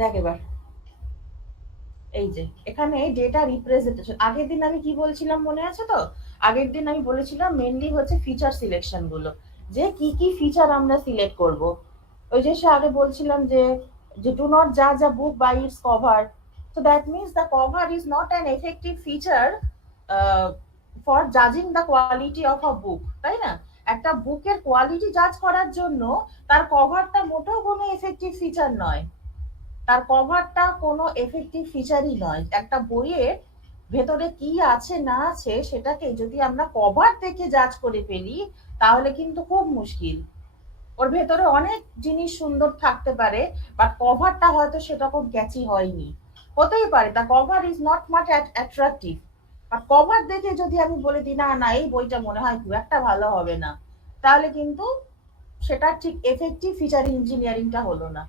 দেখ এবার, এই যে এখানে ডেটা রিপ্রেজেন্টেশন, আগের দিন আমি কি বলছিলাম মনে আছে তো? আগের দিন আমি বলেছিলাম মেনলি হচ্ছে ফিচার সিলেকশন গুলো, যে কি কি ফিচার আমরা সিলেক্ট করব। ওই যে সে আগে বলছিলাম যে যে ডু নট জাজ a book by its cover, so that means the cover is not an effective feature for judging the quality of a book, তাই না? একটা বুকের কোয়ালিটি জাজ করার জন্য তার কভারটা মোটেও কোনো এফেক্টিভ ফিচার নয়। তার কভারটা কোনো এফেক্টিভ ফিচারই নয়। একটা বইয়ের ভেতরে কি আছে না আছে সেটাকে যদি আমরা কভার দেখে জাজ করে ফেলি, তাহলে কিন্তু খুব মুশকিল। ওর ভেতরে অনেক জিনিস সুন্দর থাকতে পারে, বাট কভারটা হয়তো সেরকম ক্যাচি হয়নি। হতেই পারে the cover is not much attractive, but cover দেখে যদি আমি বলে দিই না না এই বইটা মনে হয় খুব একটা ভালো হবে না, তাহলে কিন্তু সেটা ঠিক এফেক্টিভ ফিচার ইঞ্জিনিয়ারিংটা হলো না।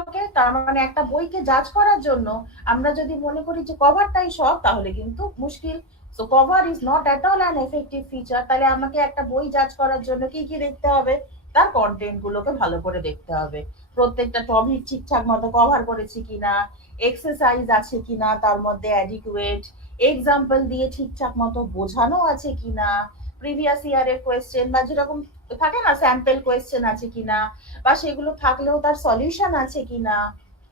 ওকে, তার মানে একটা বইকে জাজ করার জন্য আমরা যদি মনে করি যে কভারটাই সব, তাহলে কিন্তু মুশকিল। So cover is not at all an effective feature. তাহলে আমাকে একটা বই জাজ করার জন্য কি কি দেখতে হবে? তার কন্টেন্ট গুলোকে ভালো করে দেখতে হবে, প্রত্যেকটা টপিক ঠিকঠাক মতো কভার করেছি কিনা, এক্সারসাইজ আছে কিনা তার মধ্যে অ্যাডিকুয়েট, এক্সাম্পল দিয়ে ঠিকঠাক মতো বোঝানো আছে কিনা, প্রিভিয়াস ইয়ারের কোয়েশ্চেন বা যেরকম থাকে না স্যাম্পল কোয়েশ্চেন আছে কিনা, বা সেগুলো থাকলেও তার সলিউশন আছে কিনা,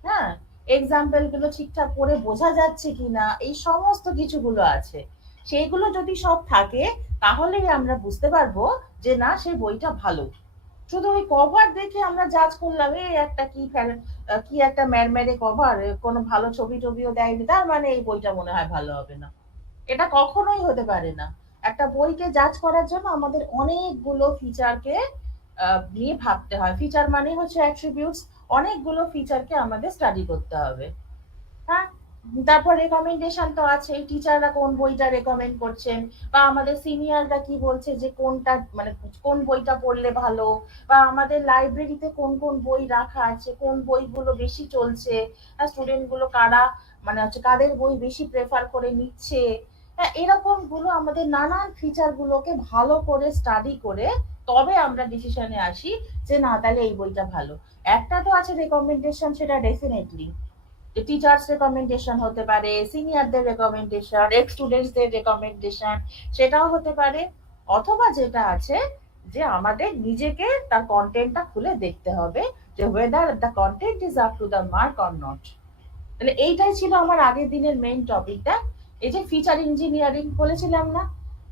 হ্যাঁ, এক্সাম্পল গুলো ঠিকঠাক করে বোঝা যাচ্ছে কিনা, এই সমস্ত কিছুগুলো আছে। সেইগুলো যদি সব থাকে, তাহলেই আমরা বুঝতে পারবো যে না সেই বইটা ভালো। শুধু ওই কভার দেখে আমরা জাজ করলাম এই একটা কি একটা ম্যারম্যারে কভার, কোনো ভালো ছবি টবিও দেয়নি, তার মানে এই বইটা মনে হয় ভালো হবে না। এটা কখনোই হতে পারে না। একটা বইকে জাজ করার জন্য আমাদের অনেকগুলো ফিচারকে নিয়ে ভাবতে হয়। ফিচার মানে হচ্ছে অ্যাট্রিবিউটস, অনেকগুলো ফিচারকে আমাদের স্টাডি করতে হবে। হ্যাঁ, তারপর রেকমেন্ডেশন তো আছে, টিচাররা কোন বইটা রেকমেন্ড করছেন, বা আমাদের সিনিয়ররা কি বলছে যে কোনটা মানে কোন বইটা পড়লে ভালো, বা আমাদের লাইব্রেরিতে কোন কোন বই রাখা আছে, কোন বইগুলো বেশি চলছে, স্টুডেন্ট গুলো কারা মানে হচ্ছে কাদের বই বেশি প্রেফার করে নিচ্ছে। হ্যাঁ, এরকম গুলো আমাদের নানান ফিচার গুলোকে ভালো করে স্টাডি করে তবে আমরা ডিসিশনে আসি যে না তাহলে এই বইটা ভালো। একটা তো আছে রেকমেন্ডেশন, সেটা ডেফিনেটলি টিচার্স রেকমেন্ডেশন হতে পারে, সিনিয়রদের রেকমেন্ডেশন, এক্স স্টুডেন্টসদের রেকমেন্ডেশন, সেটাও হতে পারে। অথবা যেটা আছে যে আমাদের নিজেকে তার কন্টেন্টটা খুলে দেখতে হবে যে whether the content is up to the mark or not. তাহলে এইটাই ছিল আমার আগের দিনের মেইন টপিকটা, এই যে ফিচার ইঞ্জিনিয়ারিং বলেছিলাম না।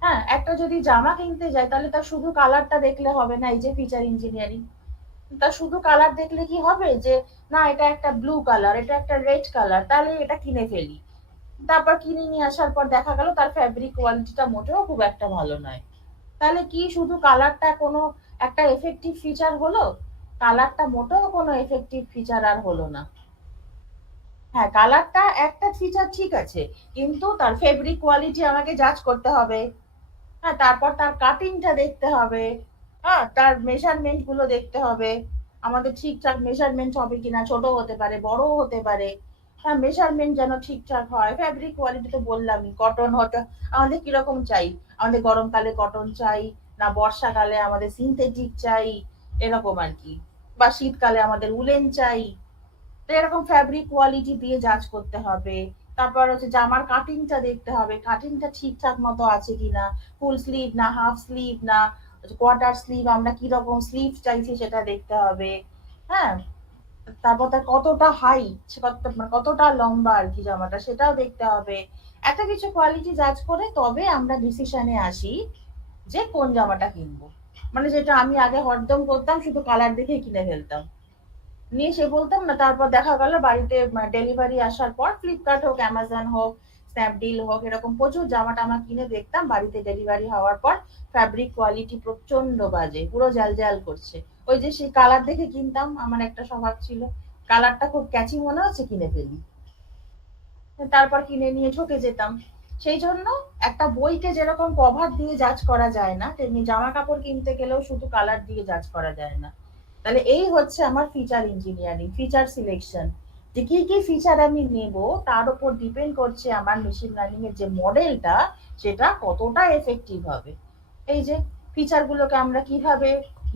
হ্যাঁ, একটা যদি জামা কিনতে যায় তাহলে তার শুধু কালারটা দেখলে হবে না, এই যে ফিচার ইঞ্জিনিয়ারিং। তা শুধু কালার দেখলে কি হবে যে না এটা একটা ব্লু কালার, এটা একটা রেড কালার, তাহলে এটা কিনে ফেলি। তারপর কিনে নিয়ে আসার পর দেখা গেল তার ফ্যাব্রিক কোয়ালিটিটা মোটেও খুব একটা ভালো নয়। তাহলে কি শুধু কালারটা কোনো একটা এফেক্টিভ ফিচার হলো? কালারটা মোটেও কোনো এফেক্টিভ ফিচার আর হলো না। হ্যাঁ, কালারটা একটা ফিচার ঠিক আছে, কিন্তু তার ফেব্রিক কোয়ালিটি আমাকে জাজ করতে হবে। হ্যাঁ, তারপর তার কাটিংটা দেখতে হবে। হ্যাঁ, তার মেজারমেন্ট গুলো দেখতে হবে, আমাদের ঠিকঠাক মেজারমেন্ট হবে কিনা, ছোট হতে পারে বড়ও হতে পারে। হ্যাঁ, মেজারমেন্ট যেন ঠিকঠাক হয়। ফ্যাব্রিক কোয়ালিটি তো বললামই, কটন হতে আমাদের কিরকম চাই, আমাদের গরমকালে কটন চাই, না বর্ষাকালে আমাদের সিনথেটিক চাই, এরকম আর কি, বা শীতকালে আমাদের উলেন চাই। তো এরকম ফ্যাব্রিক কোয়ালিটি দিয়ে জাজ করতে হবে। তারপর হচ্ছে জামার কাটিংটা দেখতে হবে, কাটিংটা ঠিকঠাক মতো আছে কিনা, ফুল স্লিভ না হাফ স্লিভ না কোয়ার্টার স্লিভ, আমরা কি রকম স্লিভ চাইছি সেটা দেখতে হবে। হ্যাঁ, তারপর তার কতটা হাইট, কতটা লম্বা আর কি জামাটা, সেটাও দেখতে হবে। এত কিছু কোয়ালিটি জাজ করে তবে আমরা ডিসিশনে আসি যে কোন জামাটা কিনবো। মানে যেটা আমি আগে হরদম করতাম, শুধু কালার দেখে কিনে ফেলতাম, নিয়ে সে বলতাম না, তারপর দেখা গেল বাড়িতে ডেলিভারি আসার পর ফ্লিপকার্ট হোক অ্যামাজন হোক স্ন্যাপডিল হোক এরকম প্রচুর জামা টামা কিনে দেখতাম বাড়িতে ডেলিভারি হওয়ার পর ফ্যাব্রিক কোয়ালিটি প্রচন্ড বাজে, পুরো জাল জাল করছে। ওই যে সেই কালার দেখে কিনতাম, আমার একটা স্বভাব ছিল, কালারটা খুব ক্যাচি মনে হচ্ছে কিনে ফেলি, তারপর কিনে নিয়ে ঠকে যেতাম। সেই জন্য একটা বইকে যেরকম কভার দিয়ে জাজ করা যায় না, তেমনি জামা কাপড় কিনতে গেলেও শুধু কালার দিয়ে জাজ করা যায় না। তাহলে এই হচ্ছে আমার ফিচার ইঞ্জিনিয়ারিং, ফিচার সিলেকশন, যে কি কি ফিচার আমি নেব তার উপর ডিপেন্ড করছে আমার মেশিন লার্নিং এর যে মডেলটা সেটা কতটা এফেক্টিভ হবে। এই যে ফিচার গুলোকে আমরা কিভাবে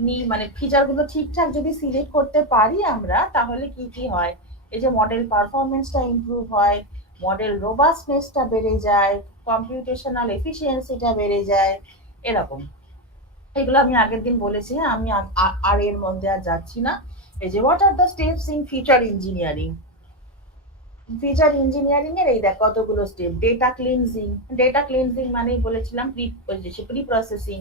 নিই, মানে ফিচার গুলো ঠিকঠাক যদি সিলেক্ট করতে পারি আমরা, তাহলে কি কি হয়, এই যে মডেল পারফরমেন্সটা ইমপ্রুভ হয়, মডেল রোবাস্টনেসটা বেড়ে যায়, কম্পিউটেশনাল এফিসিয়েন্সিটা বেড়ে যায়, এরকম। এগুলো আমি আগের দিন বলেছি, হ্যাঁ, আমি আর এর মধ্যে আর যাচ্ছি না। এই যে what are the steps in feature engineering, feature engineering এর এই দেখ কতগুলো step. Data cleansing, data cleansing মানেই বলেছিলাম প্রি প্রসেসিং,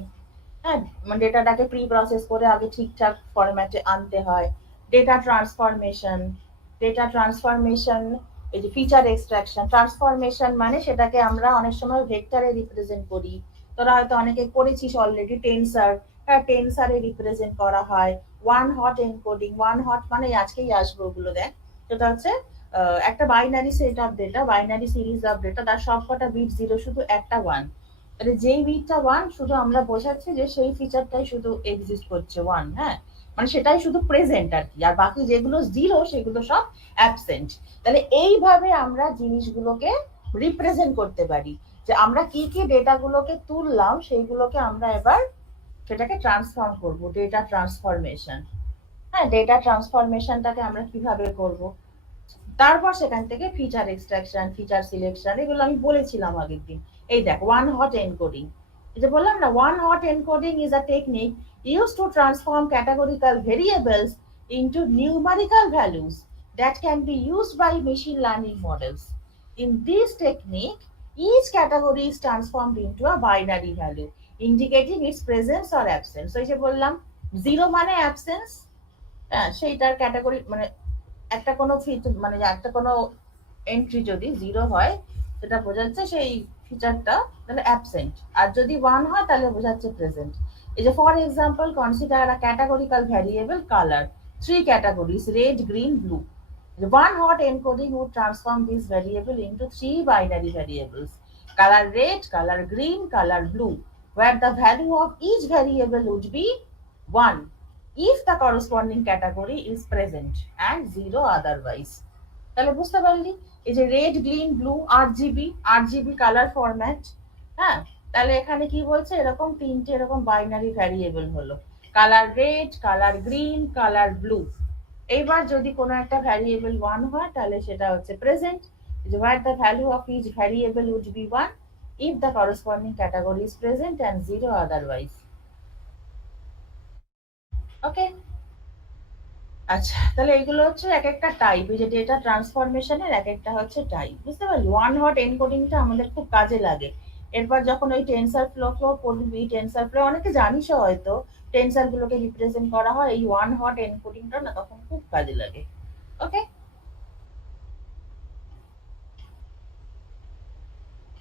হ্যাঁ, মানে ডেটাটাকে প্রি প্রসেস করে আগে ঠিকঠাক ফরম্যাটে আনতে হয়। ডেটা ট্রান্সফরমেশন, ডেটা ট্রান্সফরমেশন, এই যে ফিচার এক্সট্রাকশন, ট্রান্সফরমেশন মানে সেটাকে আমরা অনেক সময় ভেক্টরে রিপ্রেজেন্ট করি। তোরা হয়তো অনেকে করেছিস অলরেডি টেনসার, হ্যাঁ, টেনসারে রিপ্রেজেন্ট করা হয়। One hot encoding, one hot মানে আজকেই আসবে ওগুলো, দেখ সেটা হচ্ছে একটা binary set of data, binary series of data, তার সবকটা বিট জিরো, শুধু একটা ওয়ান। তাহলে যেই বিটটা ওয়ান, শুধু আমরা বোঝাচ্ছি যে সেই ফিচারটাই শুধু এক্সিস্ট করছে ওয়ান, হ্যাঁ, মানে সেটাই শুধু প্রেজেন্ট আর কি, আর বাকি যেগুলো জিরো সেগুলো সব অ্যাবসেন্ট। তাহলে এইভাবে আমরা জিনিসগুলোকে রিপ্রেজেন্ট করতে পারি, যে আমরা কি কি ডেটাগুলোকে তুললাম সেইগুলোকে আমরা এবার সেটাকে ট্রান্সফর্ম করব, ডেটা ট্রান্সফরমেশন। হ্যাঁ, ডেটা ট্রান্সফরমেশনটাকে আমরা কিভাবে করব, তারপর সেখান থেকে ফিচার এক্সট্রাকশন, ফিচার সিলেকশন, এগুলো আমি বলেছিলাম আগের দিন। এই দেখ ওয়ান হট এনকোডিং, এই যে বললাম না, one hot encoding is a technique used to transform categorical variables into numerical values that can be used by machine learning models. In this technique, each category is transformed into a binary value indicating its presence or absence. So এই যে বললাম zero মানে absence, হ্যাঁ, সেইটার category মানে একটা কোনো মানে একটা কোনো এন্ট্রি যদি জিরো হয় সেটা বোঝাচ্ছে সেই ফিচারটা তাহলে অ্যাবসেন্ট, আর যদি ওয়ান হয় তাহলে বোঝাচ্ছে প্রেজেন্ট। এই যে for example consider a categorical variable colour, three categories red green blue. One hot encoding would transform this variable into three binary variables, color red, color green, color blue, where the value of each variable would be 1 if the corresponding category is present and 0 otherwise. তাহলে বুঝতে পারলি, এই যে red green blue RGB, RGB colour format, হ্যাঁ, তাহলে এখানে কি বলছে, এরকম তিনটে এরকম বাইনারি ভ্যারিয়েবল হলো, colour red, colour green, colour blue. এইবার যদি কোনো একটা ভ্যারিয়েবল ওয়ান হয় তাহলে সেটা হচ্ছে present, where the value of each variable would be 1 if the corresponding category is present and 0 otherwise. ওকে, আচ্ছা, তাহলে এগুলো হচ্ছে এক একটা টাইপ, এই যে ডেটা ট্রান্সফরমেশনের এক একটা হচ্ছে টাইপ, বুঝতে পারলি। ওয়ান হট এনকোডিংটা আমাদের খুব কাজে লাগে। এরপর যখন ওই টেনসার ফ্লো করবি, টেনসার ফ্লো অনেকে জানিস হয়তো, টেনসার গুলোকে রিপ্রেজেন্ট করা হয় এই ওয়ান হট এনকোডিংটা, না তখন খুব কাজে লাগে। ওকে,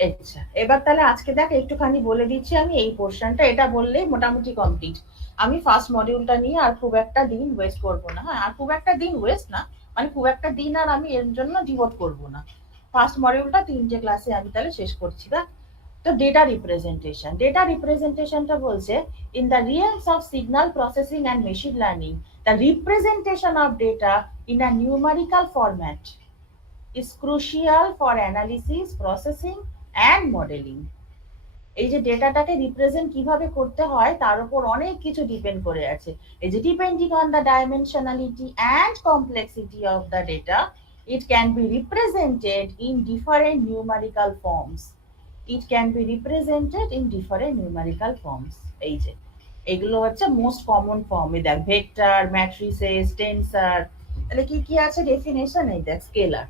আচ্ছা, এবার তাহলে আজকে দেখ একটুখানি বলে দিচ্ছি আমি এই পোর্শনটা, এটা বললেই মোটামুটি কমপ্লিট। আমি ফার্স্ট মডিউলটা নিয়ে আর খুব একটা দিন ওয়েস্ট করবো না, হ্যাঁ, আর খুব একটা দিন ওয়েস্ট না, মানে খুব একটা দিন আর আমি এর জন্য ডিভোট করবো না। ফার্স্ট মডিউলটা তিনটে ক্লাসে আমি তাহলে শেষ করছি। দেখ, তো ডেটা রিপ্রেজেন্টেশন, ডেটা রিপ্রেজেন্টেশনটা বলছে in the রিয়েলস of signal processing and machine learning the representation of data in a numerical format is crucial for analysis, processing and modeling. এই যে ডেটাটাকে রিপ্রেজেন্ট কিভাবে করতে হয় তার উপর অনেক কিছু ডিপেন্ড করে আছে। এই যে depending on the dimensionality and complexity of the data, it can be represented in different numerical forms. It can be represented in different numerical forms. এই যে এগুলো হচ্ছে মোস্ট কমন ফর্ম, এই দেখ ভেক্টর, ম্যাট্রিসেস, টেনসার। তাহলে কি কি আছে ডেফিনেশন, এই দেখ স্কেলার,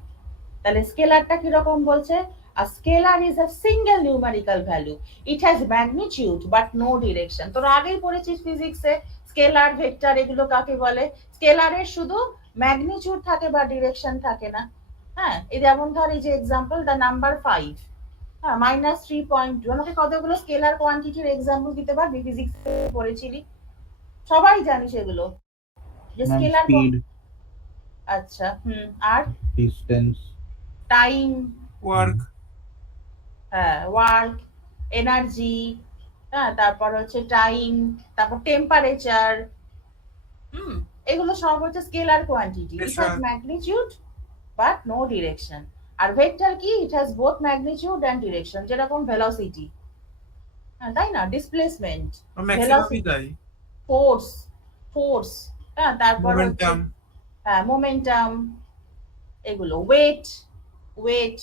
তাহলে স্কেলারটা কিরকম বলছে, a scalar is a single numerical value, it has magnitude but no direction। তোরা আগেই পড়েছিস ফিজিক্সে স্কেলার ভেক্টর এগুলো কাকে বলে। স্কেলারের শুধু ম্যাগনিটিউড থাকে বা ডিরেকশন থাকে না, হ্যাঁ, এই যেমন ধর এই যে এক্সাম্পল দ্য নাম্বার 5, হ্যাঁ, -3.2, আমাকে কতগুলো স্কেলার কোয়ান্টিটির এক্সাম্পল দিতে পারবি, ফিজিক্সে পড়েছিলি, সবাই জানিস এগুলো, যে স্কেলার। আচ্ছা, আর ডিসটেন্স, টাইম, ওয়ার্ক, হ্যাঁ, ওয়ার্ক, এনার্জি, হ্যাঁ, তারপর হচ্ছে টাইম, তারপর টেম্পারেচার, এগুলো সব হচ্ছে scalar quantity. It has magnitude but no direction. আর ভেক্টর কি, it has both magnitude and direction, যেরকম ভেলোসিটি, হ্যাঁ, তাই না, ডিসপ্লেসমেন্ট, ভেলোসিটি, ফোর্স, ফোর্স, হ্যাঁ, তারপর মোমেন্টাম, হ্যাঁ, মোমেন্টাম, এগুলো ওয়েট ওয়েট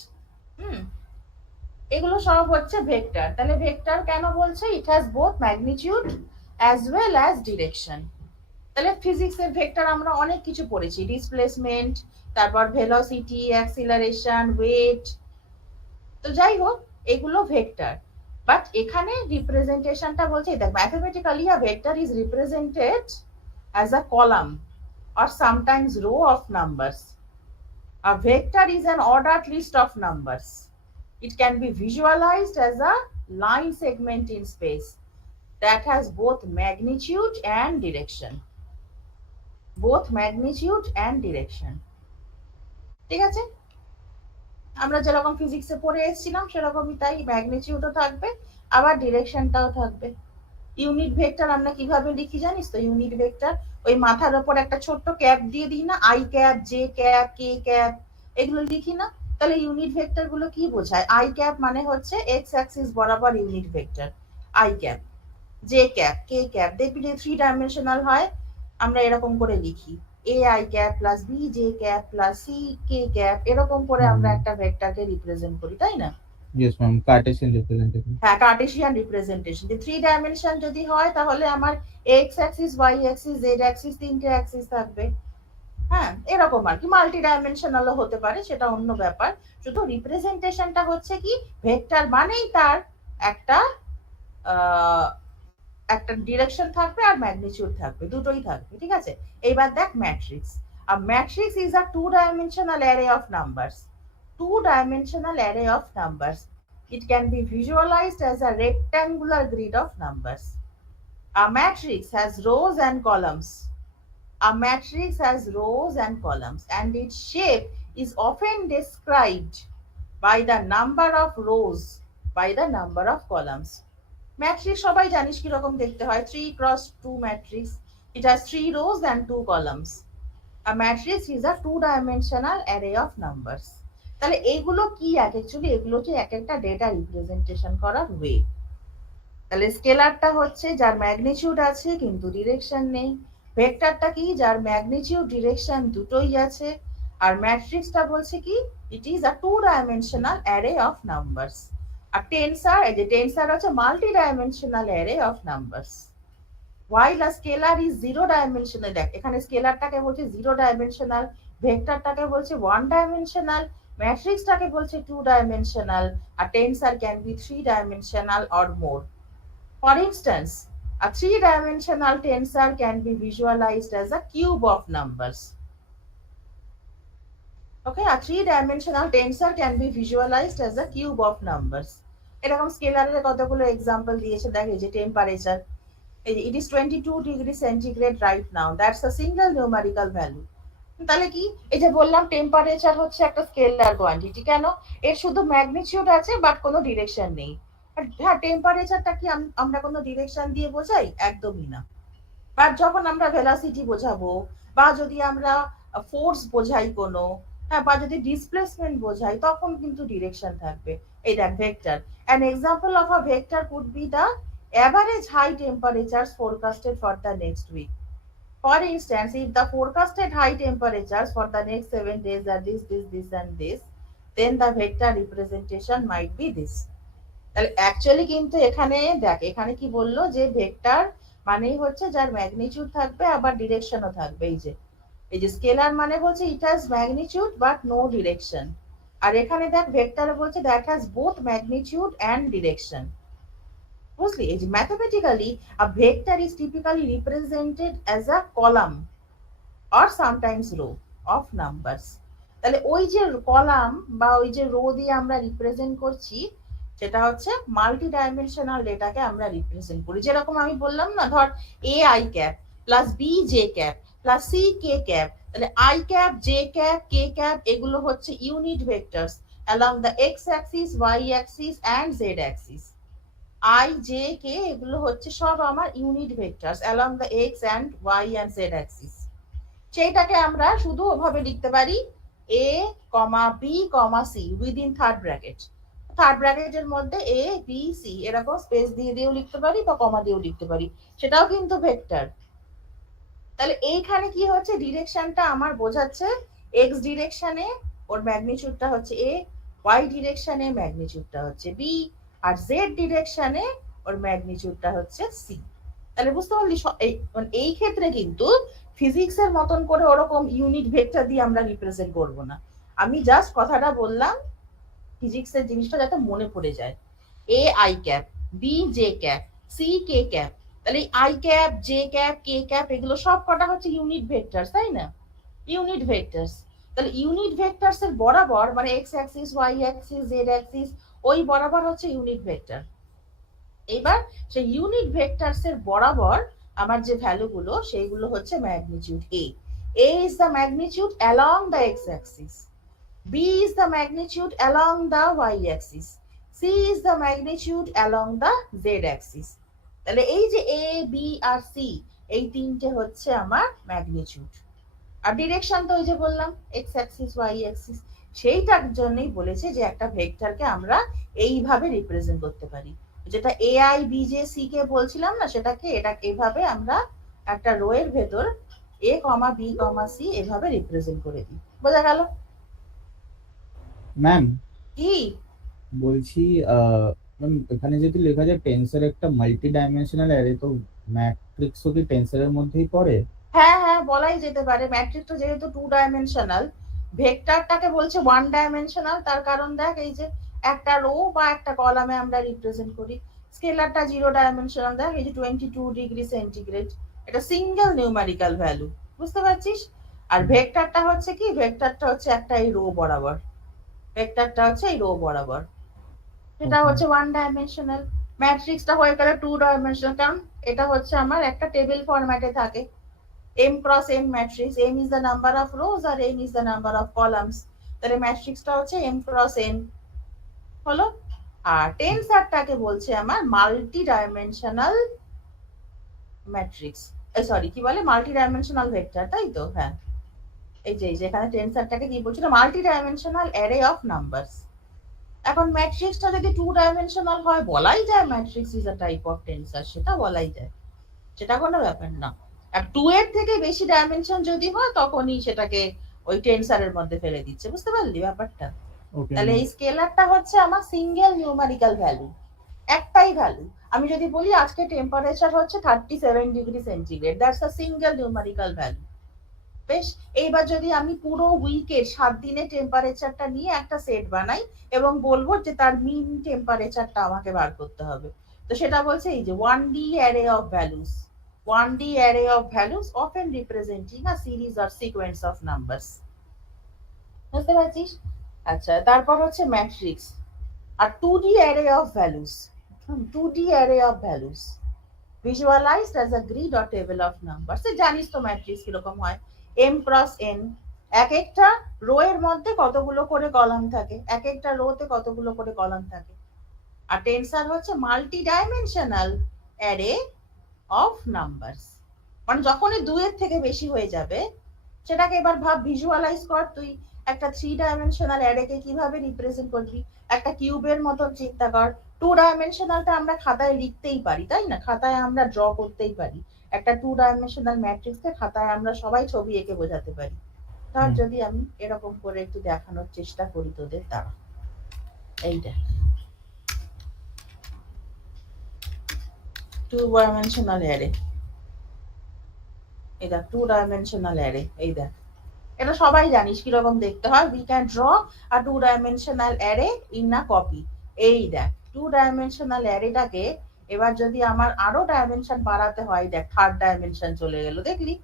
এগুলো সব হচ্ছে ভেক্টর। তাহলে ভেক্টর কেন বলছে? It has both magnitude as well as direction. তাহলে ফিজিক্সের ভেক্টর আমরা অনেক কিছু পড়েছি, ডিসপ্লেসমেন্ট, তারপর ভেলোসিটি, অ্যাক্সিলারেশন, ওয়েট। তো যাই হোক, এগুলো ভেক্টর। বাট এখানে রিপ্রেজেন্টেশনটা বলছে, দেখ mathematically a vector is represented as a column or sometimes row of numbers. A vector is an ordered list of numbers. It can be visualized as a line segment in space that has both magnitude and direction. Both magnitude and direction. ঠিক আছে, আমরা যেরকম ফিজিক্সে পড়ে এসেছিলাম সেরকমই তাই, ম্যাগনিটিউডও থাকবে আবার ডিরেকশনটাও থাকবে। ইউনিট ভেক্টর আমরা কিভাবে লিখি জানিস তো? ইউনিট ভেক্টর ওই মাথার ওপর একটা ছোট্ট ক্যাপ দিয়ে দিই না, I cap, J cap, K cap, এগুলো লিখি না? তাহলে ইউনিট ভেক্টর গুলো কি বোঝায়? আই ক্যাপ মানে হচ্ছে এক্স অ্যাক্সিস বরাবর unit vector I cap. J cap, K cap দেখবি যে 3 ডাইমেনশনাল হয়, আমরা এরকম করে লিখি A I cap plus B J cap plus C K cap, এরকম করে আমরা একটা ভেক্টরকে রিপ্রেজেন্ট করি, তাই না? Yes, ma'am. Cartesian representation. হ্যাঁ, কার্টেসিয়ান রিপ্রেজেন্টেশন। 3 ডাইমেনশন যদি হয় তাহলে আমার X axis, Y axis, Z axis, তিনটে অ্যাক্সিস থাকবে। হ্যাঁ, এরকম আর কি। মাল্টি ডাইমেনশনালও হতে পারে, সেটা অন্য ব্যাপার। শুধু রিপ্রেজেন্টেশনটা হচ্ছে কি, ভেক্টর মানেই তার একটা একটা ডিরেকশন থাকবে আর ম্যাগনিটিউড থাকবে, দুটোই থাকবে, ঠিক আছে? এইবার দেখ matrix. A matrix is a two-dimensional array of numbers. Two-dimensional array of numbers. It can be visualized as a rectangular grid of numbers. A matrix has rows and columns. A matrix has rows and columns, and its shape is often described by the number of rows, by the number of columns. Matrix সবাই জানিস কিরকম দেখতে হয়, 3x2 matrix. It has 3 rows and 2 columns. A matrix is a two-dimensional array of numbers. তাহলে এইগুলো কি? Actually এগুলো হচ্ছে এক একটা ডেটা রিপ্রেজেন্টেশন করার ওয়ে। তাহলে স্কেলারটা হচ্ছে যার ম্যাগনিটিউড আছে কিন্তু ডিরেকশন নেই। ভেক্টরটা কি? যার ম্যাগনিটিউড ডিরেকশন দুটোই আছে। আর ম্যাট্রিক্সটা বলছে কি, it is a two dimensional array of numbers. আর টেন্সার, এই যে টেন্সার হচ্ছে multi dimensional array of numbers. while a scalar is zero dimensional, দেখ এখানে স্কেলারটাকে বলছে জিরো ডাইমেনশনাল, ভেক্টরটাকে বলছে ওয়ান ডাইমেনশনাল, ম্যাট্রিক্সটাকে বলছে টু ডাইমেনশনাল, আর tensor can be three dimensional or more. For instance, a three-dimensional tensor can be visualized as a cube of numbers. Okay, a three-dimensional tensor can be visualized as a cube of numbers. এরকম স্কেলারের কতগুলো example দিয়েছে, দেখ এই যে temperature, it is 22 degree centigrade right now, that's a single numerical value. তাহলে কি, এই যে বললাম টেম্পারেচার হচ্ছে একটা স্কেলার কোয়ান্টিটি, কেন? এর শুধু ম্যাগনিটিউড আছে বাট কোনো ডিরেকশন নেই। আর হ্যাঁ, টেম্পারেচারটা কি আমরা কোনো ডিরেকশন দিয়ে বোঝাই? একদমই না। বাট যখন আমরা ভেলোসিটি বোঝাবো, বা যদি আমরা ফোর্স বোঝাই কোনো, হ্যাঁ, বা যদি ডিসপ্লেসমেন্ট বোঝাই, তখন কিন্তু ডিরেকশন থাকবে। এই দেখ vector, an example of a vector could be the average high temperatures forecasted for the next week. For instance, if the forecasted high temperatures for the next 7 days are this, this, this, and this, then the vector representation might be this. তাহলে actually কিন্তু এখানে দেখ, এখানে কি বললো যে vector মানেই হচ্ছে যার ম্যাগনিটিউড থাকবে আবার ডিরেকশনও থাকবে। এই যে স্কেলার মানে বলছে it has magnitude but no direction. আর এখানে দেখ ভেক্টরে বলছে that has both magnitude and direction. বুঝলি? এই যে mathematically a vector is typically represented as a column or sometimes row of numbers. তাহলে ওই যে কলাম বা ওই যে রো দিয়ে আমরা রিপ্রেজেন্ট করছি, সেটা হচ্ছে মাল্টি ডাইমেনশনাল ডেটাকে আমরা রিপ্রেজেন্ট করি। যেরকম আমি বললাম না, ধর A I cap plus B J cap plus C K cap, তাহলে i cap, J cap, K cap এগুলো হচ্ছে unit vectors along the x axis, y axis and z axis. I, J, K এগুলো হচ্ছে সব আমার unit vectors along the x and y and z axis. সেইটাকে আমরা শুধু ওভাবে লিখতে পারি a, b, c within third bracket. Third ব্র্যাকেটের মধ্যে a, b, c এরকম স্পেস দিয়ে দিয়েও লিখতে পারি বা কমা দিয়েও লিখতে পারি, সেটাও কিন্তু ভেক্টর। তাহলে এইখানে কি হচ্ছে, ডিরেকশনটা আমার বোঝাচ্ছে এক্স ডিরেকশনে ওর ম্যাগনিটিউডটা হচ্ছে এ, ওয়াই ডিরেকশনে ম্যাগনিটিউডটা হচ্ছে বি, আর জেড ডিরেকশনে ওর ম্যাগনিটিউডটা হচ্ছে সি। তাহলে বুঝতে পারলি মানে এই ক্ষেত্রে কিন্তু ফিজিক্সের মতন করে ওরকম ইউনিট ভেক্টর দিয়ে আমরা রিপ্রেজেন্ট করব না। আমি জাস্ট কথাটা বললাম ফিজিক্সের জিনিসটা যাতে মনে পড়ে যায়। A I cap, B J cap, C K cap. তাহলে i cap, J cap, K cap এগুলো সব কটা হচ্ছে ইউনিট ভেক্টরস, তাই না? Unit vectors. তাহলে ইউনিট ভেক্টরস এর বরাবর মানে x axis, Y axis, Z axis ওই বরাবর হচ্ছে ইউনিট ভেক্টর। এবার সেই ইউনিট ভেক্টরস এর বরাবর আমার যে ভ্যালুগুলো সেইগুলো হচ্ছে magnitude A. A is the magnitude along the x Axis, B is the magnitude along the y-axis, C is the magnitude along the z-axis. তাহলে এই যে A, B আর C এই তিনটে হচ্ছে আমার ম্যাগনিটিউড। আর ডিরেকশন তো ওই যে বললাম x অ্যাক্সিস, y অ্যাক্সিস। সেইটার জন্যই বলেছে যে একটা ভেক্টরকে আমরা এইভাবে রিপ্রেজেন্ট করতে পারি। যেটা AI, BJ, C কে বলছিলাম না, সেটাকে এটা এইভাবে আমরা একটা রো এর ভেতর A, B, C এভাবে রিপ্রেজেন্ট করে দিই। বোঝা গেল? ম্যাম কি বলছি ম্যাম এখানে যদি লেখা যায় টেন্সর একটা মাল্টি ডাইমেনশনাল অ্যারে, তো ম্যাট্রিক্সও কি টেন্সরের মধ্যেই পড়ে? হ্যাঁ হ্যাঁ বলাই যেতে পারে। ম্যাট্রিক্সটা যেহেতু 2 ডাইমেনশনাল, ভেক্টরটাকে বলছে 1 ডাইমেনশনাল। তার কারণ দেখ এই যে একটা রো বা একটা কলামে আমরা রিপ্রেজেন্ট করি। স্কেলারটা 0 ডাইমেনশনাল, দেখ এই যে 22 ডিগ্রি সেন্টিগ্রেড, এটা সিঙ্গেল নিউমেরিক্যাল ভ্যালু। বুঝতে পারছিস? আর ভেক্টরটা হচ্ছে কি, ভেক্টরটা হচ্ছে একটা এই রো বরাবর, ভেক্টরটা হচ্ছে এই রো বরাবর, এটা হচ্ছে 1 ডাইমেনশনাল। ম্যাট্রিক্সটা হয়ে গেল 2 ডাইমেনশনাল, কারণ এটা হচ্ছে আমার একটা টেবিল ফরম্যাটে থাকে। M cross M matrix, M is the number of rows R N is the number of columns। তাহলে ম্যাট্রিক্সটা হচ্ছে M cross N হলো। আর টেন্সরটাকে বলছে আমার মাল্টি ডাইমেনশনাল ম্যাট্রিক্স, সরি কি বলে, মাল্টি ডাইমেনশনাল ভেক্টর, তাই তো? হ্যাঁ, এই যে এখানে টেন্সরটাকে কি বলছিল, multi dimensional array of numbers. এখন ম্যাট্রিক্সটা যদি 2 ডাইমেনশনাল হয়, বলাই যায় matrix is a type of tensor, সেটা বলাই যায়, সেটা কোনো ব্যাপার না। আর 2 এর থেকে বেশি ডাইমেনশন যদি হয় তখনই সেটাকে ওই টেন্সরের মধ্যে ফেলে দিচ্ছে। বুঝতে পারলি ব্যাপারটা? তাহলে এই স্কেলারটা হচ্ছে আমার সিঙ্গেল নিউমেরিক্যাল ভ্যালু, একটাই ভ্যালু। আমি যদি বলি আজকে টেম্পারেচার হচ্ছে 37 degree centigrade, that's a single numerical value. বেশ, এইবার যদি আমি পুরো উইকের 7 দিনের টেম্পারেচারটা নিয়ে একটা সেট বানাই এবং বলবো যে তার মিন টেম্পারেচারটা আমাকে বার করতে হবে, তো সেটা বলছে এই যে 1D array of values, 1D array of values often representing a series or sequence of numbers। বুঝতে পারছিস? আচ্ছা, তারপর হচ্ছে ম্যাট্রিক্স। আর 2D array of values, 2D array of values visualized as a grid or table of numbers। জানিস তো matrix কিরকম হয়, M cross N, এক একটা রো এর মধ্যে কতগুলো করে কলাম থাকে, এক একটা রোতে কতগুলো করে কলাম থাকে। আর টেন্সর হচ্ছে multi dimensional array of numbers, মানে যখনই 2 এর থেকে বেশি হয়ে যাবে, সেটাকে এবার ভাব, ভিজুয়ালাইজ কর তুই একটা 3 ডাইমেনশনাল অ্যারেকে কিভাবে রিপ্রেজেন্ট করবি। একটা কিউবের মতন চিন্তা কর। 2 ডাইমেনশনালটা আমরা খাতায় লিখতেই পারি, তাই না? খাতায় আমরা ড্র করতেই পারি। একটা 2 ডাইমেনশনাল ম্যাট্রিক্সকে খাতায় আমরা সবাই ছবি এঁকে বোঝাতে পারি। তার যদি আমি এরকম করে একটু দেখানোর চেষ্টা করি তোদের দ্বারা, এইটা 2 ডাইমেনশনাল অ্যারে, এই দেখ 2 ডাইমেনশনাল অ্যারে, এই দেখ এটা সবাই জানিস কিরকম দেখতে হয়। We can draw a 2 dimensional array in a copy. এই দেখ 2 ডাইমেনশনাল অ্যারেটাকে এবার যদি আমার আরো ডাইমেনশন বাড়াতে হয়, দেখ 3rd ডাইমেনশন চলে গেল, দেখলি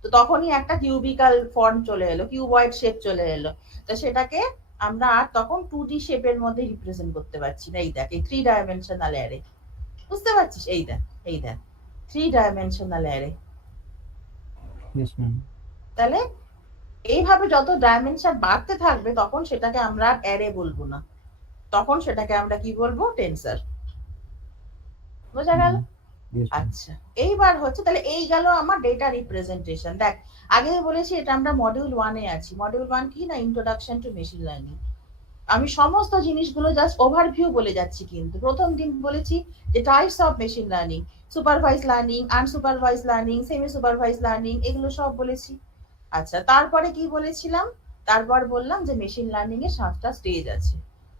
তো? তখনই একটা কিউবিক্যাল ফর্ম চলে এলো, কিউবয়েড শেপ চলে এলো। তো সেটাকে আমরা আর তখন 2D শেপের মধ্যে রিপ্রেজেন্ট করতে পারছি না। এই দেখ এই 3 ডাইমেনশনাল অ্যারে, বুঝতে পারছিস? এই দেখ 3 ডাইমেনশনাল অ্যারে। তাহলে এইভাবে যত ডাইমেনশন বাড়তে থাকবে তখন সেটাকে আমরা অ্যারে বলবো না, তখন সেটাকে আমরা কি বলবো, টেন্সর। বোঝা গেল? আচ্ছা, এইবার হচ্ছে তাহলে এই গেল আমার ডেটা রিপ্রেজেন্টেশন। দেখ আগে বলেছি এটা আমরা মডিউল 1 এ আছি। মডিউল 1 কি না, ইন্ট্রোডাকশন টু মেশিন লার্নিং। আমি সমস্ত জিনিসগুলো জাস্ট ওভারভিউ বলে যাচ্ছি। কিন্তু প্রথম দিন বলেছি যে types of machine learning, supervise learning, unsupervised learning, semi supervise learning, এগুলো সব বলেছি। আচ্ছা, তারপরে কি বলেছিলাম, তারপর বললাম যে মেশিন লার্নিং এর 7টা স্টেজ আছে।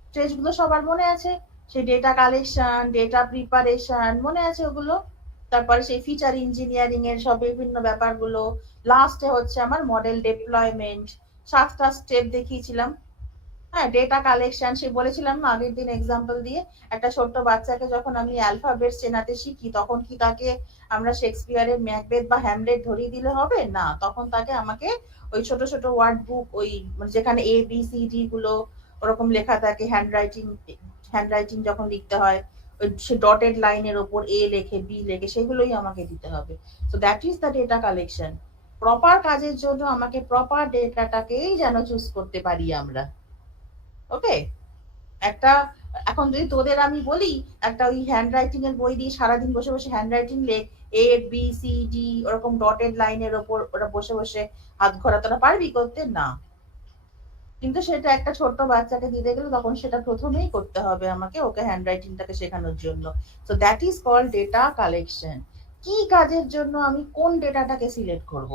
স্টেজগুলো সবার মনে আছে, সেই ডেটা কালেকশন, ডেটা প্রিপারেশন, মনে আছে ওগুলো? তারপরে সেই ফিচার ইঞ্জিনিয়ারিং এর সব বিভিন্ন ব্যাপারগুলো, লাস্টে হচ্ছে আমার মডেল ডেপ্লয়মেন্ট। 7টা স্টেপ দেখিয়েছিলাম। হ্যাঁ, ডেটা কালেকশন সে বলেছিলাম না আগের দিন এক্সাম্পল দিয়ে, একটা ছোট্ট বাচ্চাকে যখন আমি অ্যালফাবেট চেনাতে শিখি তখন কি তাকে আমরা শেক্সপিয়ারের ম্যাকবেথ বা হ্যামলেট ধরিয়ে দিলে হবে না, তখন তাকে আমাকে ওই ছোট ছোট ওয়ার্ড বুক, ওই মানে যেখানে এ বি সি ডি গুলো ওরকম লেখা থাকে, হ্যান্ড রাইটিং যখন লিখতে হয় ওই সে ডটেড লাইনের ওপর এ লেখে বি লেখে সেগুলোই আমাকে দিতে হবে। So that is the data collection. Proper কাজের জন্য আমাকে প্রপার ডেটাটাকেই যেন চুজ করতে পারি আমরা। ওকে, একটা এখন যদি তোদের আমি বলি একটা ওই হ্যান্ড রাইটিং এর বই দিয়ে সারাদিন বসে বসে হ্যান্ড রাইটিং লেখ, এ বি সি ডি ওরকম ডটেড লাইনের ওপর ওরা বসে বসে হাত ঘোরা, তোরা পারবি করতে? না। কিন্তু সেটা একটা ছোট্ট বাচ্চাকে দিতে গেলে তখন সেটা প্রথমেই করতে হবে আমাকে, ওকে হ্যান্ড রাইটিংটাকে শেখানোর জন্য। So that is called data collection. কি কাজের জন্য আমি কোন ডেটাটাকে সিলেক্ট করব,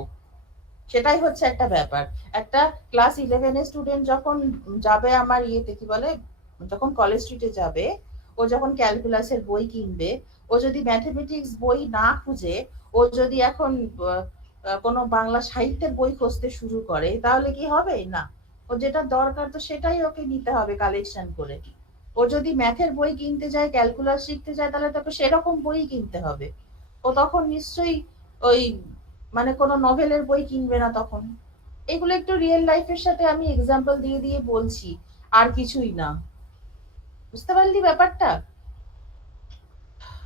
সেটাই হচ্ছে একটা ব্যাপার। একটা ক্লাস 11 স্টুডেন্ট যখন যাবে আমার ইয়েতে কি বলে, যখন কলেজ স্ট্রিটে যাবে, ও যখন ক্যালকুলাসের বই কিনবে, ও যদি ম্যাথমেটিক্স বই না খুঁজে ও যদি এখন কোনো বাংলা সাহিত্যের বই খুঁজতে শুরু করে তাহলে কি হবে? না, ও যেটা দরকার তো সেটাই ওকে নিতে হবে কালেকশন করে। ও যদি ম্যাথের বই কিনতে যায়, ক্যালকুলাস শিখতে যায়, তাহলে তোকে সেরকম বই কিনতে হবে। ও তখন নিশ্চয়ই ওই মানে কোনো নভেলের বই কিনবে না তখন। এগুলো একটু রিয়েল লাইফের সাথে আমি এক্সাম্পল দিয়ে দিয়ে বলছি, আর কিছুই না। বুঝতে পারলি ব্যাপারটা?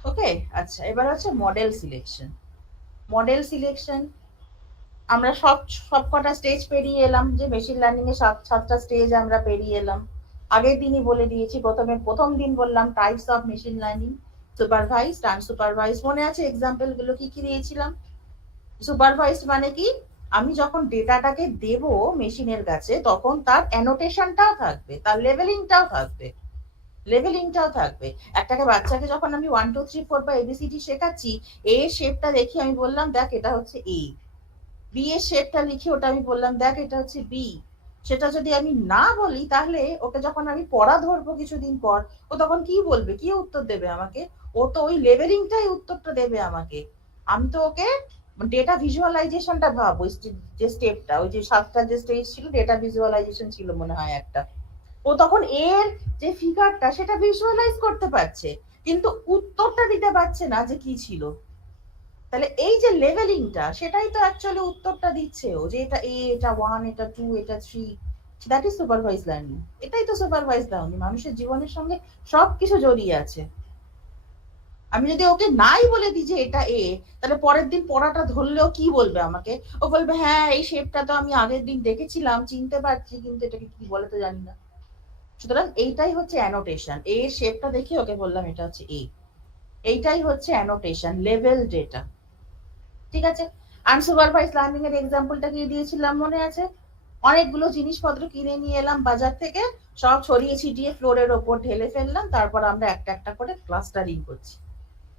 ওকে, আচ্ছা এবার হচ্ছে মডেল সিলেকশন। মডেল সিলেকশন আমরা সব কটা স্টেজ পেরিয়ে এলাম, যে মেশিন লার্নিং এর 7টা স্টেজ আমরা পেরিয়ে এলাম। আগের দিনই বলে দিয়েছি, প্রথম দিন বললাম types of machine learning, supervised, unsupervised. মনে আছে এক্সাম্পল গুলো কি কি দিয়েছিলাম? সুপারভাইজড মানে কি, আমি যখন ডেটাটাকে দেব মেশিনের কাছে তখন তার অ্যানোটেশনটাও থাকবে, তার লেভেলিংটাও থাকবে। একটাকে বাচ্চাকে যখন আমি 1 2 3 4 বা এবিসিডি শেখাচ্ছি, এ শেপটা দেখি আমি বললাম দেখ এটা হচ্ছে এ, বি এর শেপটা লিখে ওটা আমি বললাম দেখ এটা হচ্ছে বি। সেটা যদি আমি না বলি তাহলে ওকে যখন আমি পড়া ধরবো কিছুদিন পর, ও তখন কি বলবে, কি উত্তর দেবে আমাকে? ও তো ওই লেভেলিংটাই উত্তরটা দেবে আমাকে। আমি তো ওকে ডেটা ভিজুয়ালাইজেশনটা ভাবো, যে স্টেপটা, ওই যে 7টা যে স্টেজ ছিল ডেটা ভিজুয়ালাইজেশন ছিল মনে হয় একটা, ও তখন এর যে ফিগারটা সেটা ভিজুয়ালাইজ করতে পারছে কিন্তু উত্তরটা দিতে পারছে না যে কি ছিল। তাহলে এই যে লেভেলিংটা সেটাই তো অ্যাকচুয়ালি উত্তরটা দিচ্ছে ও, যে এটা এ, এটা 1, এটা 2, এটা 3। That is supervise learning. এটাই তো সুপারভাইজ লার্নিং, মানুষের জীবনের সঙ্গে সবকিছু জড়িয়ে আছে। আমি যদি ওকে নাই বলে দিই যে এটা এ, তাহলে পরের দিন পড়াটা ধরলেও কি বলবে আমাকে? ও বলবে হ্যাঁ এই শেপটা তো আমি আগের দিন দেখেছিলাম, চিনতে পারছি, কিন্তু এটাকে কি বলে তো জানি না। সুতরাং এইটাই হচ্ছে অ্যানোটেশন। এর শেপটা দেখে ওকে বললাম এটা হচ্ছে এ, এইটাই হচ্ছে অ্যানোটেশন, লেভেল ডেটা। ঠিক আছে, আনসুপারভাইজ লার্নিং এর এক্সাম্পলটা কি দিয়েছিলাম মনে আছে? অনেকগুলো জিনিসপত্র কিনে নিয়ে এলাম বাজার থেকে, সব ছড়িয়ে ছিটিয়ে ফ্লোরের ওপর ঢেলে ফেললাম, তারপর আমরা একটা একটা করে ক্লাস্টারিং করছি।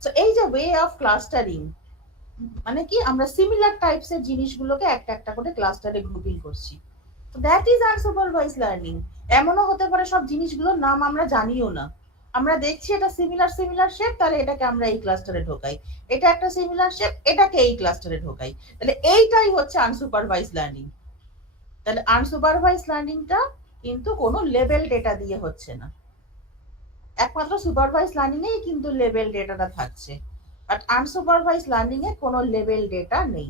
তো এই যে ওয়ে অফ ক্লাস্টারিং মানে কি, আমরা সিমিলার টাইপস এর জিনিসগুলোকে একটা একটা করে ক্লাস্টারে গ্রুপিং করছি। তো দ্যাট ইজ আনসুপারভাইজ লার্নিং। এমনও হতে পারে সব জিনিসগুলোর নাম আমরা জানিও না, আমরা দেখছি এটা সিমিলার শেপ, তাহলে এটাকে আমরা এই ক্লাস্টারে ঢোকাই, এটা একটা সিমিলার শেপ, এটাকে এই ক্লাস্টারে ঢোকাই। তাহলে এইটাই হচ্ছে আনসুপারভাইজ লার্নিং। তাহলে আনসুপারভাইজ লার্নিংটা কিন্তু কোনো লেভেল ডেটা দিয়ে হচ্ছে না, একমাত্র সুপারভাইজ লার্নিং এই কিন্তু লেভেল ডেটাটা থাকছে। বাট আনসুপারভাইজ লার্নিং এ কোনো লেভেল ডেটা নেই,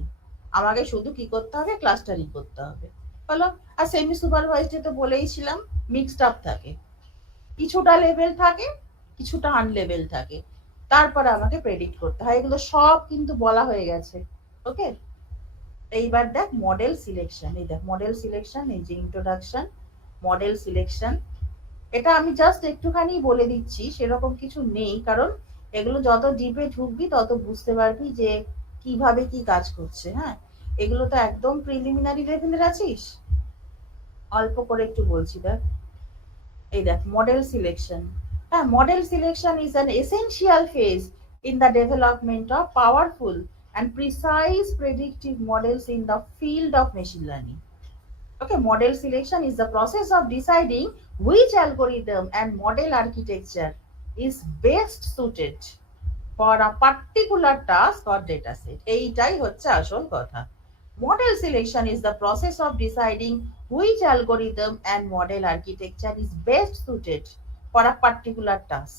আমাকে শুধু কি করতে হবে, ক্লাস্টারিং করতে হবে। হলো। আর সেমি সুপারভাইজড তো বলেইছিলাম মিক্সড আপ থাকে, কিছুটা লেভেল থাকে, কিছুটা আনলেভেল থাকে, তারপরে আমাকে প্রেডিক্ট করতে হয়। এগুলো সব কিন্তু বলা হয়ে গেছে। ওকে, এইবার দেখ মডেল সিলেকশন। এই দেখ মডেল সিলেকশন, এই যে ইন্ট্রোডাকশন, মডেল সিলেকশন, এটা আমি জাস্ট একটুখানি বলে দিচ্ছি, সেরকম কিছু নেই, কারণ এগুলো যত ডিপে ঢুকবি তত বুঝতে পারবি যে কিভাবে কি কাজ করছে। হ্যাঁ, এগুলো তো একদম প্রিলিমিনারি লেভেলের আছিস, অল্প করে একটু বলছি। দেখ এই দেখ মডেল সিলেকশন। হ্যাঁ, model selection is an essential phase in the development of powerful and precise predictive models in the field of machine learning. Okay, model selection is the process of deciding which algorithm and model architecture is best suited for a particular task or data set. এইটাই হচ্ছে আসল কথা। Model selection is the process of deciding which algorithm and model architecture is best suited for a particular task.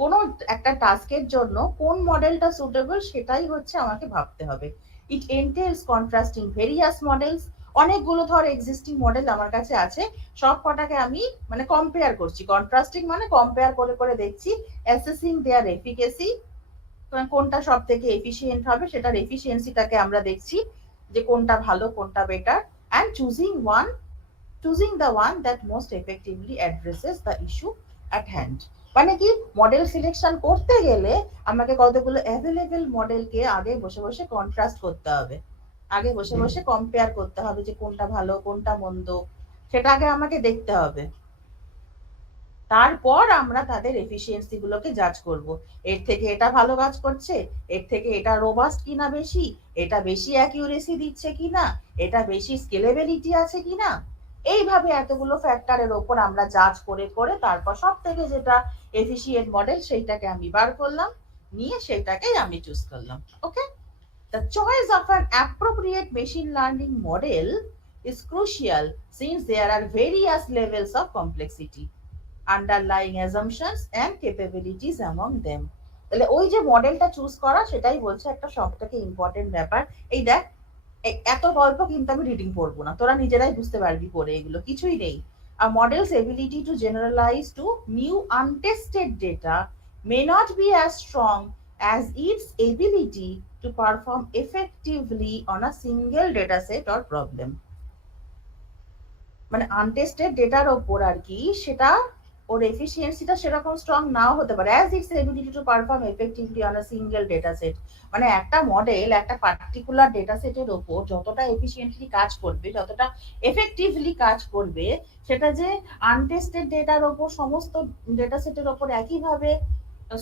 কোনো একটা টাস্কের জন্য কোন মডেলটা সুটেবল সেটাই হচ্ছে আমাকে ভাবতে হবে। ইট এন্টেলস কন্ট্রাস্টিং ভেরিয়াস মডেলস। অনেকগুলো ধর এক্সিস্টিং মডেল আমার কাছে আছে, সব কটাকে আমি মানে কম্পেয়ার করছি। কন্ট্রাস্টিং মানে কম্পেয়ার করে করে দেখছি, অ্যাসেসিং দেয়ার এফিকেসি, কোনটা সব থেকে এফিসিয়েন্ট হবে সেটার এফিসিয়েন্সিটাকে আমরা দেখছি যে কোনটা ভালো কোনটা better, and choosing the one that most effectively addresses the issue at hand. মানে কি, মডেল সিলেকশন করতে গেলে আমাকে কতগুলো অ্যাভেলেবেল মডেলকে আগে বসে বসে কন্ট্রাস্ট করতে হবে, আগে বসে বসে কম্পেয়ার করতে হবে যে কোনটা ভালো কোনটা মন্দ, সেটা আগে আমাকে দেখতে হবে। তারপর আমরা তাদের এফিসিয়েন্সি গুলোকে জাজ করব, এর থেকে এটা ভালো কাজ করছে, এর থেকে এটা রোবাস্ট কিনা বেশি, এটা বেশি অ্যাকিউরেসি দিচ্ছে কিনা, এটা বেশি স্কেলেবিলিটি আছে কিনা। এইভাবে এতগুলো ফ্যাক্টরের ওপর আমরা জাজ করে করে তারপর সব থেকে যেটা এফিসিয়েন্ট মডেল সেইটাকে আমি বার করলাম, নিয়ে সেইটাকেই আমি চুজ করলাম। ওকে, the choice of an appropriate machine learning model is crucial since there are various levels of complexity, underlying assumptions and capabilities among them. তাহলে ওই যে মডেলটা চুজ করা সেটাই বলছে একটা সব থেকে ইম্পর্টেন্ট ব্যাপার। এই দেখ, এত গল্প কিন্তু আমি রিডিং পড়বো না, তোরা নিজেরাই বুঝতে পারবি পড়ে, এগুলো কিছুই নেই। A model's ability to generalize to new untested data may not be as strong as its ability to perform effectively on a single dataset or problem. মানে আনটেস্টেড ডেটার ওপর আর কি, সেটা ওর এফিসিয়েন্সিটা সেরকম স্ট্রং নাও হতে পারে as it's ability to perform effectively on a single data set. মানে একটা মডেল একটা পার্টিকুলার ডেটা সেটের ওপর যতটা এফিসিয়েন্টলি কাজ করবে, যতটা এফেক্টিভলি কাজ করবে, সেটা যে আনটেস্টেড ডেটার ওপর সমস্ত ডেটা সেটের ওপর একইভাবে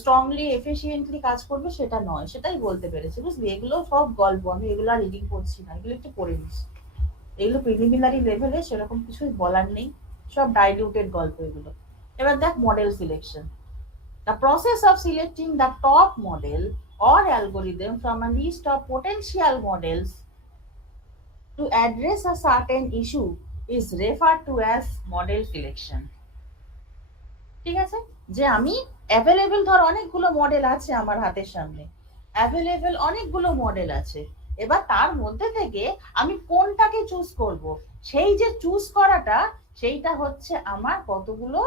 স্ট্রংলি এফিসিয়েন্টলি কাজ করবে সেটা নয়। সেটাই বলতে পেরেছি, বুঝলি? এগুলো সব গল্প, আমি এগুলো আর রিডিং করছি না, এগুলো একটু পড়ে নিস। এগুলো প্রিলিমিনারি লেভেলে সেরকম কিছুই বলার নেই, সব ডাইলিউটেড গল্প এগুলো। এবার দেখ model selection. The process of selecting the top model or algorithm from a list of potential models to address a certain issue is referred to as model selection. ঠিক আছে, যে আমি অ্যাভেলেবেল ধর অনেকগুলো মডেল আছে আমার হাতের সামনে, অ্যাভেলেবেল অনেকগুলো মডেল আছে, এবার তার মধ্যে থেকে আমি কোনটাকে চুজ করব, সেই যে চুজ করাটা সেইটা হচ্ছে আমার কতগুলো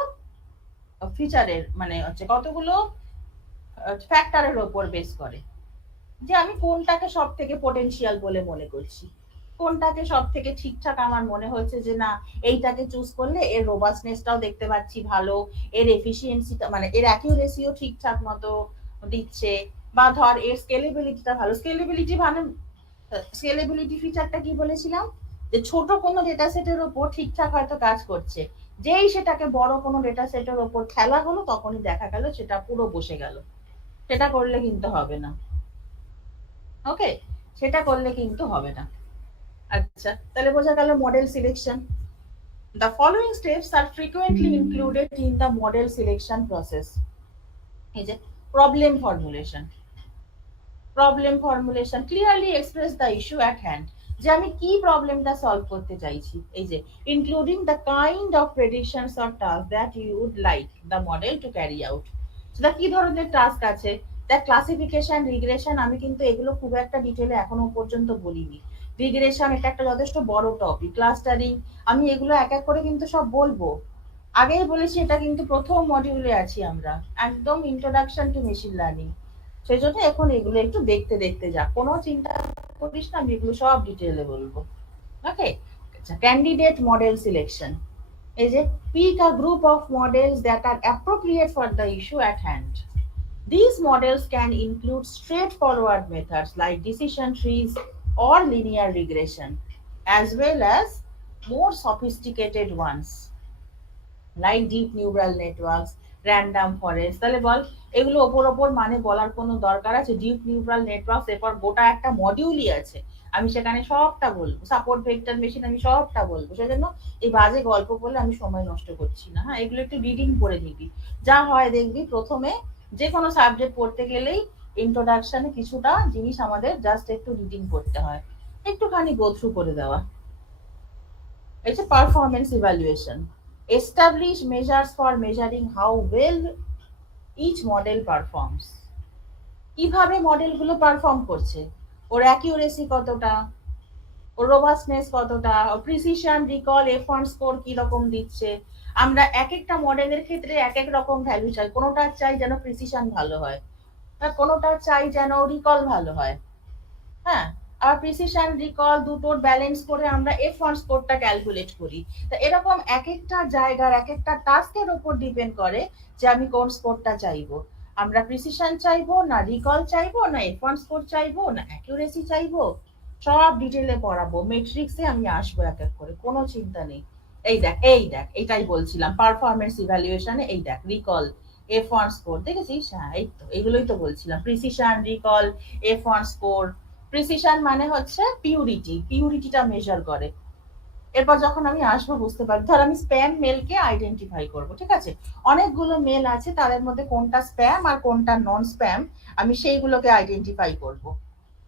ফিচারের মানে হচ্ছে কতগুলো ফ্যাক্টরের ওপর বেস করে, যে আমি কোনটাকে সব থেকে পোটেনশিয়াল বলে মনে করছি, কোনটাকে সব থেকে ঠিকঠাক আমার মনে হচ্ছে যে না এইটাকে চুজ করলে এর রোবাস্টনেসটাও দেখতে পাচ্ছি ভালো, এর এফিসিয়েন্সিটা মানে এর অ্যাকিউরেসিও ঠিকঠাক মতো দিচ্ছে, বা ধর এর স্কেলেবিলিটিটা ভালো। স্কেলেবিলিটি মানে স্কেলেবিলিটি ফিচারটা কি বলেছিলাম, যে ছোট কোনো ডেটা সেটের ওপর ঠিকঠাক হয়তো কাজ করছে, যেই সেটাকে বড় কোনো ডেটা সেটের ওপর খেলা হলো তখনই দেখা গেল সেটা পুরো বসে গেল। সেটা করলে কিন্তু হবে না। ওকে, সেটা করলে কিন্তু হবে না। আচ্ছা, তাহলে বোঝা গেল model selection. The following steps are frequently included in the model selection process. এই যে problem formulation. Problem formulation clearly express the issue at hand. যে আমি কি প্রবলেমটা সলভ করতে চাইছি। এই যে including the kind of predictions or tasks that you would like the model to carry out. সেটা কি ধরনের টাস্ক আছে, দ্যাট ক্লাসিফিকেশন, রিগ্রেশন, আমি কিন্তু এগুলো খুব একটা ডিটেলে এখনো পর্যন্ত বলিনি। রিগ্রেশন এটা একটা যথেষ্ট বড় টপিক, ক্লাস্টারিং, আমি এগুলো এক এক করে কিন্তু সব বলবো। আগেই বলেছি এটা কিন্তু প্রথম মডিউলে আছি আমরা, একদম ইন্ট্রোডাকশন টু মেশিন লার্নিং। সেই জন্য এখন এগুলো একটু দেখতে দেখতে যা, কোনো চিন্তা করিস না, আমি এগুলো সব ডিটেলে বলবো। ওকে, আচ্ছা, ক্যান্ডিডেট মডেল সিলেকশন। এই যে pick a group of models that are appropriate for the issue at hand. These models can include straightforward methods like decision trees or linear regression, as well as more sophisticated ones like deep neural networks, random forest. তাহলে বল এগুলো ওপর ওপর মানে বলার কোনো দরকার আছে? Deep neural networks এরপর গোটা একটা মডিউলই আছে, আমি সেখানে সবটা বলবো, সাপোর্ট ভেক্টর মেশিন আমি সবটা বলবো, সেজন্য এই বাজে গল্প বলে আমি সময় নষ্ট করছি না। হ্যাঁ, এগুলো একটু রিডিং করে নিবি। যা হয় দেখবি প্রথমে যে কোনো সাবজেক্ট পড়তে গেলেই ইন্ট্রোডাকশনে কিছুটা জিনিস আমাদের জাস্ট একটু রিডিং করতে হয়, একটুখানি গো থ্রু করে দেওয়া। It's a performance evaluation. Establish measures for measuring how well each model performs. কিভাবে মডেলগুলো পারফর্ম করছে, ওর অ্যাকিউরেসি কতটা, ওর রোবাস্টনেস কতটা, ওর প্রিসিশন, রিকল, F1 স্কোর কি রকম দিচ্ছে। আমরা এক একটা মডেলের ক্ষেত্রে এক এক রকম ভ্যালু চাই, কোনোটা চাই যেন প্রিসিশন ভালো হয়, কোনোটা চাই যেন রিকল ভালো হয়। হ্যাঁ, আর প্রিসিশন রিকল দুটোর ব্যালেন্স করে আমরা F1 স্কোরটা ক্যালকুলেট করি। তা এরকম এক একটা জায়গার এক একটা টাস্কের উপর ডিপেন্ড করে যে আমি কোন স্কোরটা চাইবো। আমরা প্রিসিশন চাইবো না রিকল চাইবো না F1 স্কোর চাইবো না অ্যাকিউরেসি চাইবো, সব ডিটেলে পড়াবো, মেট্রিক্সে আমি আসবো এক এক করে, কোনো চিন্তা নেই। এই দেখ এটাই বলছিলাম পারফরমেন্স ইভ্যালুয়েশনে, এই দেখ রিকল, F1 স্কোর দেখেছিস? হ্যাঁ, এই তো এগুলোই তো বলছিলাম, precision, recall, F1 score. Precision মানে হচ্ছে পিউরিটিটা মেজার করে। এরপর যখন আমি আসবো বুঝতে পারবো, ধর আমি স্প্যাম মেলকে আইডেন্টিফাই করব, ঠিক আছে? অনেকগুলো মেল আছে, তাদের মধ্যে কোনটা স্প্যাম আর কোনটা নন স্প্যাম আমি সেইগুলোকে আইডেন্টিফাই করব,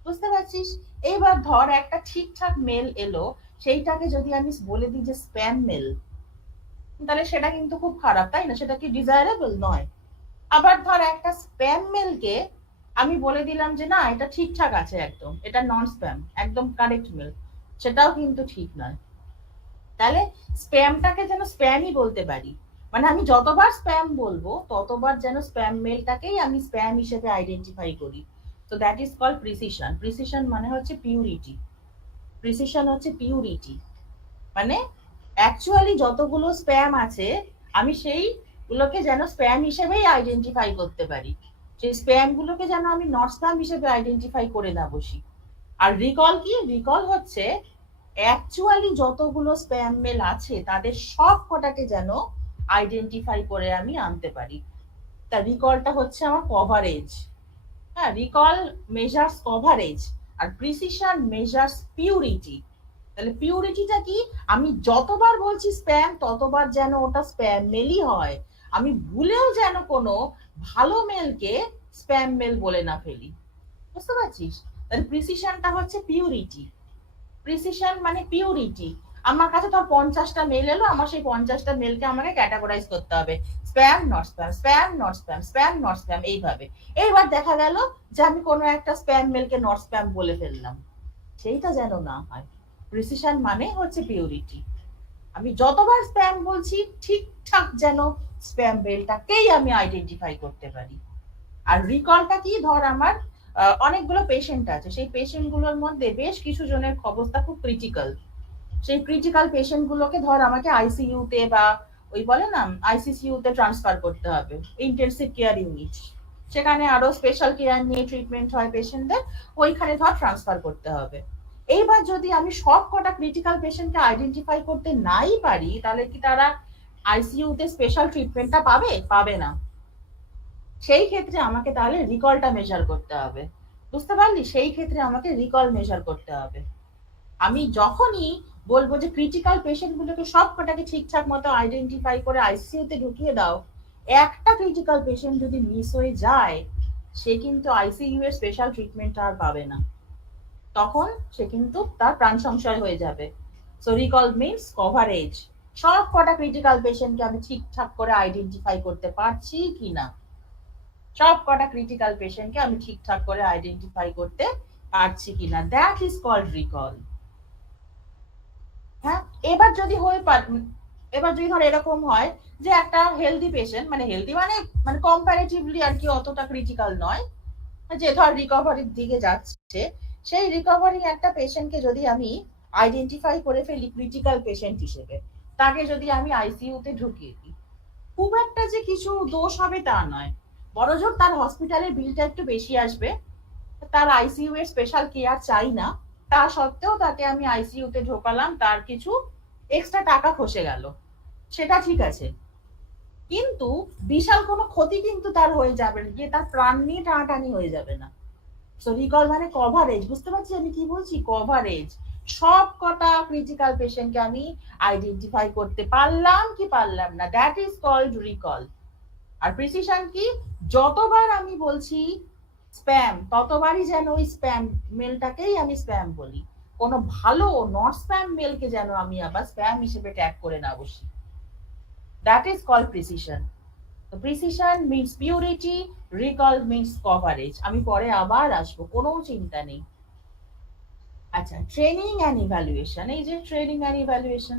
বুঝতে পারছিস? এইবার ধর একটা ঠিকঠাক মেল এলো, সেইটাকে যদি আমি বলে দিই যে স্প্যাম মেল, তাহলে সেটা কিন্তু খুব খারাপ, তাই না? সেটা কি ডিজায়ারেবল নয়। আবার ধর একটা স্প্যাম মেলকে আমি বলে দিলাম যে না এটা ঠিকঠাক আছে, একদম এটা নন স্প্যাম, একদম কারেক্ট মেল, সেটাও কিন্তু ঠিক নয়। তাহলে স্প্যামটাকে যেন স্প্যামই বলতে পারি, মানে আমি যতবার স্প্যাম বলবো ততবার যেন স্প্যাম মেলটাকেই আমি স্প্যাম হিসেবে আইডেন্টিফাই করি। তো that is called precision. Precision মানে হচ্ছে পিউরিটি। প্রিসিশন হচ্ছে পিউরিটি, মানে অ্যাকচুয়ালি যতগুলো স্প্যাম আছে আমি সেইগুলোকে যেন স্প্যাম হিসেবেই আইডেন্টিফাই করতে পারি, সেই স্প্যাম গুলোকে যেন আমি নট স্প্যাম হিসেবে আইডেন্টিফাই করে না বসি। আর রিকল কি? রিকল হচ্ছে অ্যাকচুয়ালি যতগুলো স্প্যাম মেল আছে তাদের সব কটাকে যেন আইডেন্টিফাই করে আমি আনতে পারি। তা রিকলটা হচ্ছে আমার কভারেজ। হ্যাঁ, রিকল মেজার্স কভারেজ আর প্রিসিশন মেজার্স পিউরিটি। তাহলে পিউরিটিটা কি? আমি যতবার বলছি স্প্যাম ততবার যেন ওটা স্প্যাম মেলই হয়, আমি ভুলেও যেন কোনো ভালো মেলকে স্প্যাম মেল বলে না ফেলি, বুঝতে পারছিস? তাহলে প্রিসিশনটা হচ্ছে পিউরিটি। প্রিসিশন মানে পিউরিটি। আমার কাছে ধর 50টা মেল এলো, আমার সেই 50টা মেলকে আমাকে ক্যাটাগরাইজ করতে হবে, spam not spam, spam not spam, spam not spam, এইভাবে। এইবার দেখা গেল যে আমি কোনো একটা স্প্যাম মেলকে নট স্প্যাম বলে ফেললাম, সেইটা যেন না হয়। প্রিসিশন মানে হচ্ছে পিউরিটি, আমি যতবার স্প্যাম বলছি ঠিকঠাক যেন স্প্যাম মেলটাকেই আমি আইডেন্টিফাই করতে পারি। আর রিকলটা কি? ধর আমার অনেকগুলো পেশেন্ট আছে, সেই পেশেন্ট গুলোর মধ্যে বেশ কিছু জনের অবস্থা খুব ক্রিটিক্যাল, সেই ক্রিটিক্যাল পেশেন্ট গুলোকে ধর আমাকে আইসিইউ তে বা ওই বলে না আইসিসিইউ তে ট্রান্সফার করতে হবে, ইন্টেনসিভ কেয়ার ইউনিট, সেখানে আরো স্পেশাল কেয়ার নিয়ে ট্রিটমেন্ট হয় পেশেন্টদের, ওইখানে ধর ট্রান্সফার করতে হবে। এইবার যদি আমি সব কটা ক্রিটিক্যাল পেশেন্টকে আইডেন্টিফাই করতে নাই পারি, তাহলে কি তারা আইসিইউ তে স্পেশাল ট্রিটমেন্টটা পাবে? পাবে না। সেই ক্ষেত্রে আমাকে তাহলে রিকলটা মেজার করতে হবে, বুঝতে পারলি? সেই ক্ষেত্রে আমাকে রিকল মেজার করতে হবে। আমি যখনই বলবো যে ক্রিটিক্যাল পেশেন্ট গুলোকে সব কটাকে ঠিকঠাক মতো আইডেন্টিফাই করে আইসিইউ তে ঢুকিয়ে দাও, একটা ক্রিটিক্যাল পেশেন্ট যদি মিস হয়ে যায় সে কিন্তু আইসিইউ এর স্পেশাল ট্রিটমেন্ট আর পাবে না, তখন সে কিন্তু তার প্রাণ সংশয় হয়ে যাবে। সো রিকল মিনস কভারেজ, সব কটা ক্রিটিক্যাল পেশেন্টকে আমি ঠিকঠাক করে আইডেন্টিফাই করতে পারছি কিনা, সব কটা ক্রিটিক্যাল পেশেন্টকে আমি ঠিকঠাক করে আইডেন্টিফাই করতে পারছি কিনা, দ্যাট ইজ কল্ড রিকল। হ্যাঁ, এবার যদি এবার যদি ধর এরকম হয় যে একটা হেলদি পেশেন্ট, মানে হেলদি মানে মানে কম্পারেটিভলি আর কি অতটা ক্রিটিক্যাল নয়, যে ধর রিকভারির দিকে যাচ্ছে, সেই রিকভারি একটা পেশেন্টকে যদি আমি আইডেন্টিফাই করে ফেলি ক্রিটিক্যাল পেশেন্ট হিসেবে, তাকে যদি আমি আইসিইউ তে ঢুকিয়ে দিই, খুব একটা যে কিছু দোষ হবে তা নয়, বড়জোর তার হসপিটালের বিলটা একটু বেশি আসবে, তার আইসিইউ এর স্পেশাল কেয়ার চাই না, তা সত্ত্বেও তাকে আমি আইসিইউ তে ঢোকালাম, তার কিছু এক্সট্রা টাকা খসে গেল, সেটা ঠিক আছে, কিন্তু বিশাল কোনো ক্ষতি কিন্তু তার হয়ে যাবে না, যে তার প্রাণ নিয়ে টানাটানি হয়ে যাবে না, সো রিকল মানে কভারেজ, বুঝতে পারছি আমি কি বলছি, কভারেজ। সব কটা ক্রিটিক্যাল পেশেন্টকে আমি আইডেন্টিফাই করতে পারলাম কি পারলাম না, দ্যাট ইজ কল্ড রিকল। আর প্রিসিশন কি, যতবার আমি বলছি স্প্যাম ততবারই যেন ওই স্প্যাম মেলটাকেই আমি স্প্যাম বলি, কোনো ভালো নট স্প্যাম মেলকে যেন আমি আবার স্প্যাম হিসেবে ট্যাগ করে না বসি। That is called precision. তো precision means purity, recall means coverage. আমি পরে আবার আসবো, কোনো চিন্তা নেই। আচ্ছা, ট্রেনিং অ্যান্ড ইভ্যালুয়েশন। এই যে training and evaluation,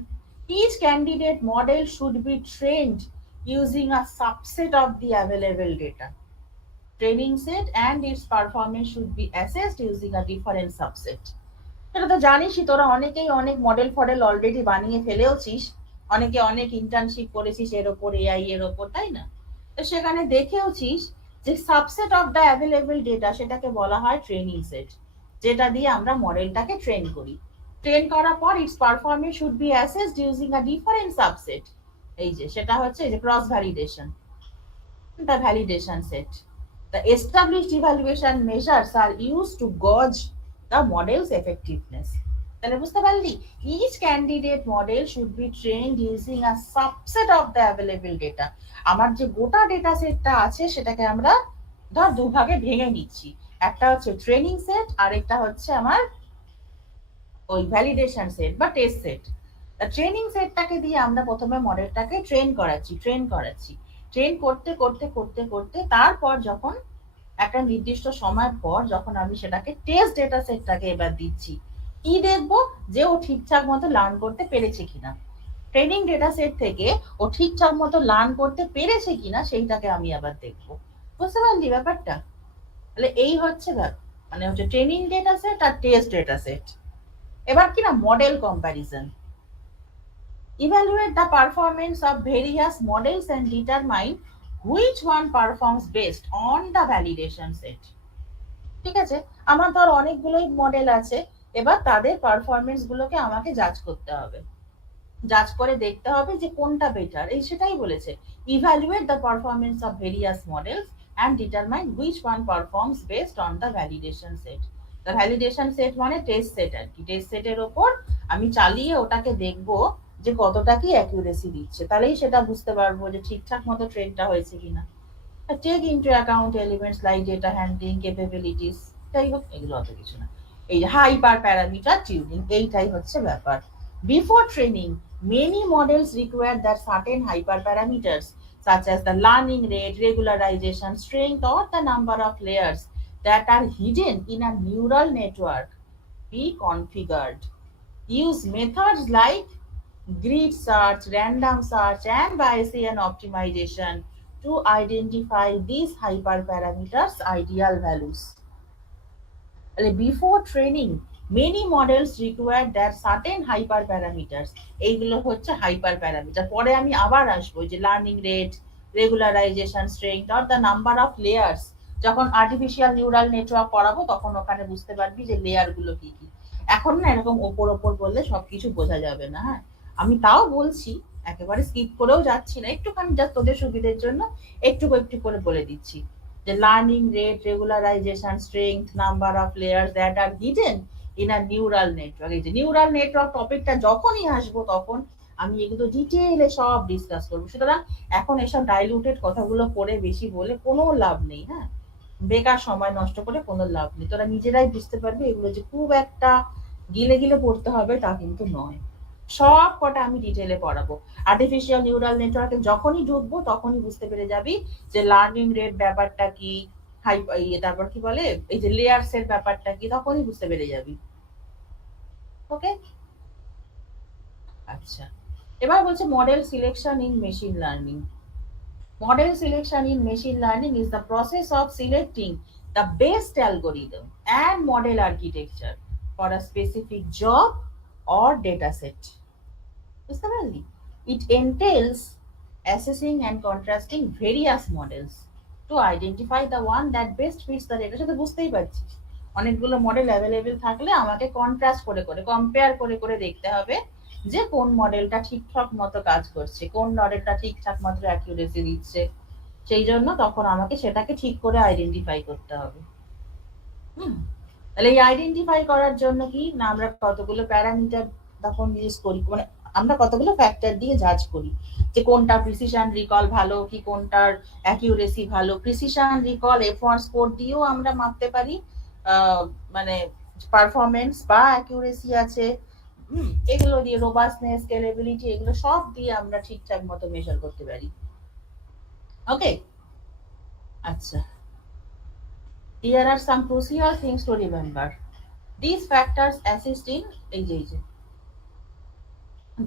each candidate model should be trained using a subset of the available data. Training set and its performance should be assessed using a different subset. এটা তো জানিসই তোরা, অনেকেই অনেক model ফডেল already বানিয়ে ফেলেওছিস, অনেকে অনেক ইন্টার্নশিপ করেছিস এর ওপর, এআই এর ওপর, তাই না? তো সেখানে দেখেওছিস যে subset of the available data, সেটাকে বলা হয় ট্রেনিং সেট, যেটা দিয়ে আমরা মডেলটাকে ট্রেন করি। ট্রেন করার পর it's performance should be assessed using a different subset. এই যে সেটা হচ্ছে এই যে cross validation, the validation set. The established evaluation measures are used to gauge the model's effectiveness. তাহলে বুঝতে পারলি, each candidate model should be trained using a subset of the available data. আমার যে গোটা ডেটা সেটটা আছে সেটাকে আমরা ধর দুভাগে ভেঙে নিচ্ছি, একটা হচ্ছে ট্রেনিং সেট আর একটা হচ্ছে আমার ওই ভ্যালিডেশন সেট বা টেস্ট সেট। ট্রেনিং সেটটাকে দিয়ে আমরা প্রথমে মডেলটাকে ট্রেন করতে করতে করতে করতে তারপর যখন একটা নির্দিষ্ট সময় পর যখন আমি সেটাকে টেস্ট ডেটা সেটটাকে এবার দিচ্ছি, কি দেখবো, যে ও ঠিকঠাক মতো লার্ন করতে পেরেছে কিনা। ট্রেনিং ডেটা সেট থেকে ও ঠিকঠাক মতো লার্ন করতে পেরেছে কিনা সেইটাকে আমি আবার দেখবো। বুঝতে পারলি ব্যাপারটা? তাহলে এই হচ্ছে মানে হচ্ছে ট্রেনিং ডেটা সেট আর টেস্ট ডেটা সেট। এবার কি না, model comparison. Evaluate the performance of various models and determine which one performs best on the validation set. ঠিক আছে, আমার ধর অনেকগুলোই মডেল আছে, এবার তাদের পারফরমেন্স গুলোকে আমাকে জাজ করতে হবে, জাজ করে দেখতে হবে যে কোনটা বেটার। এই সেটাই বলেছে, evaluate the performance of various models and determine which one performs best on the validation set. The validation set মানে টেস্ট সেট আর কি, টেস্ট সেটের ওপর আমি চালিয়ে ওটাকে দেখবো যে কতটা কি অ্যাকিউরেসি দিচ্ছে, তাহলেই সেটা বুঝতে পারবো যে ঠিকঠাক মতো ট্রেনটা হয়েছে কিনা। Take into account elements like data handling capabilities, যাই হোক এগুলো অত কিছু না। এই হাইপার প্যারামিটার টিউনিং, এইটাই হচ্ছে ব্যাপার। Before training many models require that certain hyperparameters such as the learning rate, regularization, strength or the number of layers that are hidden in a neural network be configured. Use methods like grid search, random search and Bayesian optimization to identify these hyperparameters ideal values. Before training many models require that certain hyperparameters, এইগুলো হচ্ছে hyper parameter. পরে আমি আবার আসবো যে learning rate, regularisation, strength or the number of layers. যখন artificial neural network পড়াবো তখন ওখানে বুঝতে পারবি যে লেয়ার গুলো কি কি। এখন না এরকম ওপর ওপর বললে সবকিছু বোঝা যাবে না। হ্যাঁ, আমি তাও বলছি, একেবারে স্কিপ করেও যাচ্ছি না, একটুখানি জাস্ট তোদের সুবিধের জন্য একটু একটু করে বলে দিচ্ছি যে learning rate, regularisation, strength, number of layers that are hidden in a neural network. এই যে নিউরাল নেটওয়ার্ক টপিকটা যখনই আসবো তখন আমি এগুলো ডিটেইলে সব ডিসকাস করবো। সুতরাং এখন এসব ডাইলুটেড কথাগুলো পড়ে বেশি বলে কোনো লাভ নেই। হ্যাঁ, বেকার সময় নষ্ট করে কোনো লাভ নেই। তোরা নিজেরাই বুঝতে পারবি এগুলো যে খুব একটা গিলে গিলে পড়তে হবে তা কিন্তু নয়, সব কটা আমি ডিটেইলে পড়াবো। আর্টিফিশিয়াল নিউরাল নেটওয়ার্কে যখনই ঢুকবো তখনই বুঝতে পেরে যাবি যে লার্নিং রেট ব্যাপারটা কি, তারপর কি বলে এই যে লেয়ার্স এর ব্যাপারটা কি, তখনই বুঝতে পেরে যাবি। ওকে, আচ্ছা, এবার বলছে model selection in machine learning. Model selection in machine learning is the process of selecting the best algorithm and model architecture for a specific job or data set. বুঝতে পারলি? It entails assessing and contrasting various models to identify the one that best fits the data. সেটা বুঝতেই পারছিস, অনেকগুলো model available থাকলে আমাকে contrast করে করে কম্পেয়ার করে করে দেখতে হবে যে কোন মডেলটা ঠিকঠাক মতো কাজ করছে, কোন মডেলটা ঠিকঠাক মতো অ্যাকিউরেসি দিচ্ছে। সেই জন্য তখন আমাকে সেটাকে ঠিক করে আইডেন্টিফাই করতে হবে। তাহলে এই আইডেন্টিফাই করার জন্য কি না আমরা কতগুলো প্যারামিটার তখন ইউজ করি, মানে আমরা কতগুলো ফ্যাক্টর দিয়ে জাজ করি যে কোনটা প্রিসিশন রিকল ভালো কি কোনটার অ্যাকিউরেসি ভালো। প্রিসিশন রিকল F1 স্কোর দিয়েও আমরা মাপতে পারি মানে পারফরমেন্স বা অ্যাকিউরেসি আছে, এগুলো দিয়ে রোবাস্টনেস স্কেলেবিলিটি এগুলো সব দিয়ে আমরা ঠিকঠাক মতো মেজার করতে পারি। ওকে, আচ্ছা, here are some crucial things to remember. These factors assist in engagement.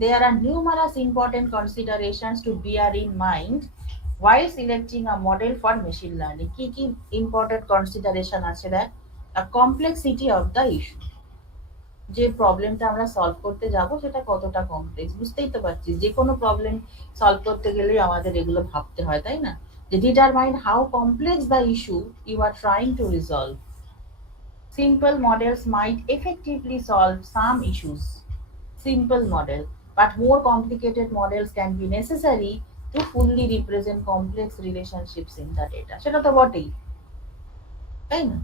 There are numerous important considerations to bear in mind while selecting a model for machine learning. Key important consideration আছে দেখ, a complexity of the issue. যে প্রবলেমটা আমরা solve করতে যাব সেটা কতটা complex, বুঝতেই তো পারছিস যে কোনো প্রবলেম সলভ করতে গেলেই আমাদের এগুলো ভাবতে হয়, তাই না? যে determine how complex the issue you are trying to resolve. Simple models might effectively solve some issues. Simple model, but more complicated models can be necessary to fully represent complex relationships in the data. সেটা তো বটেই, তাই না?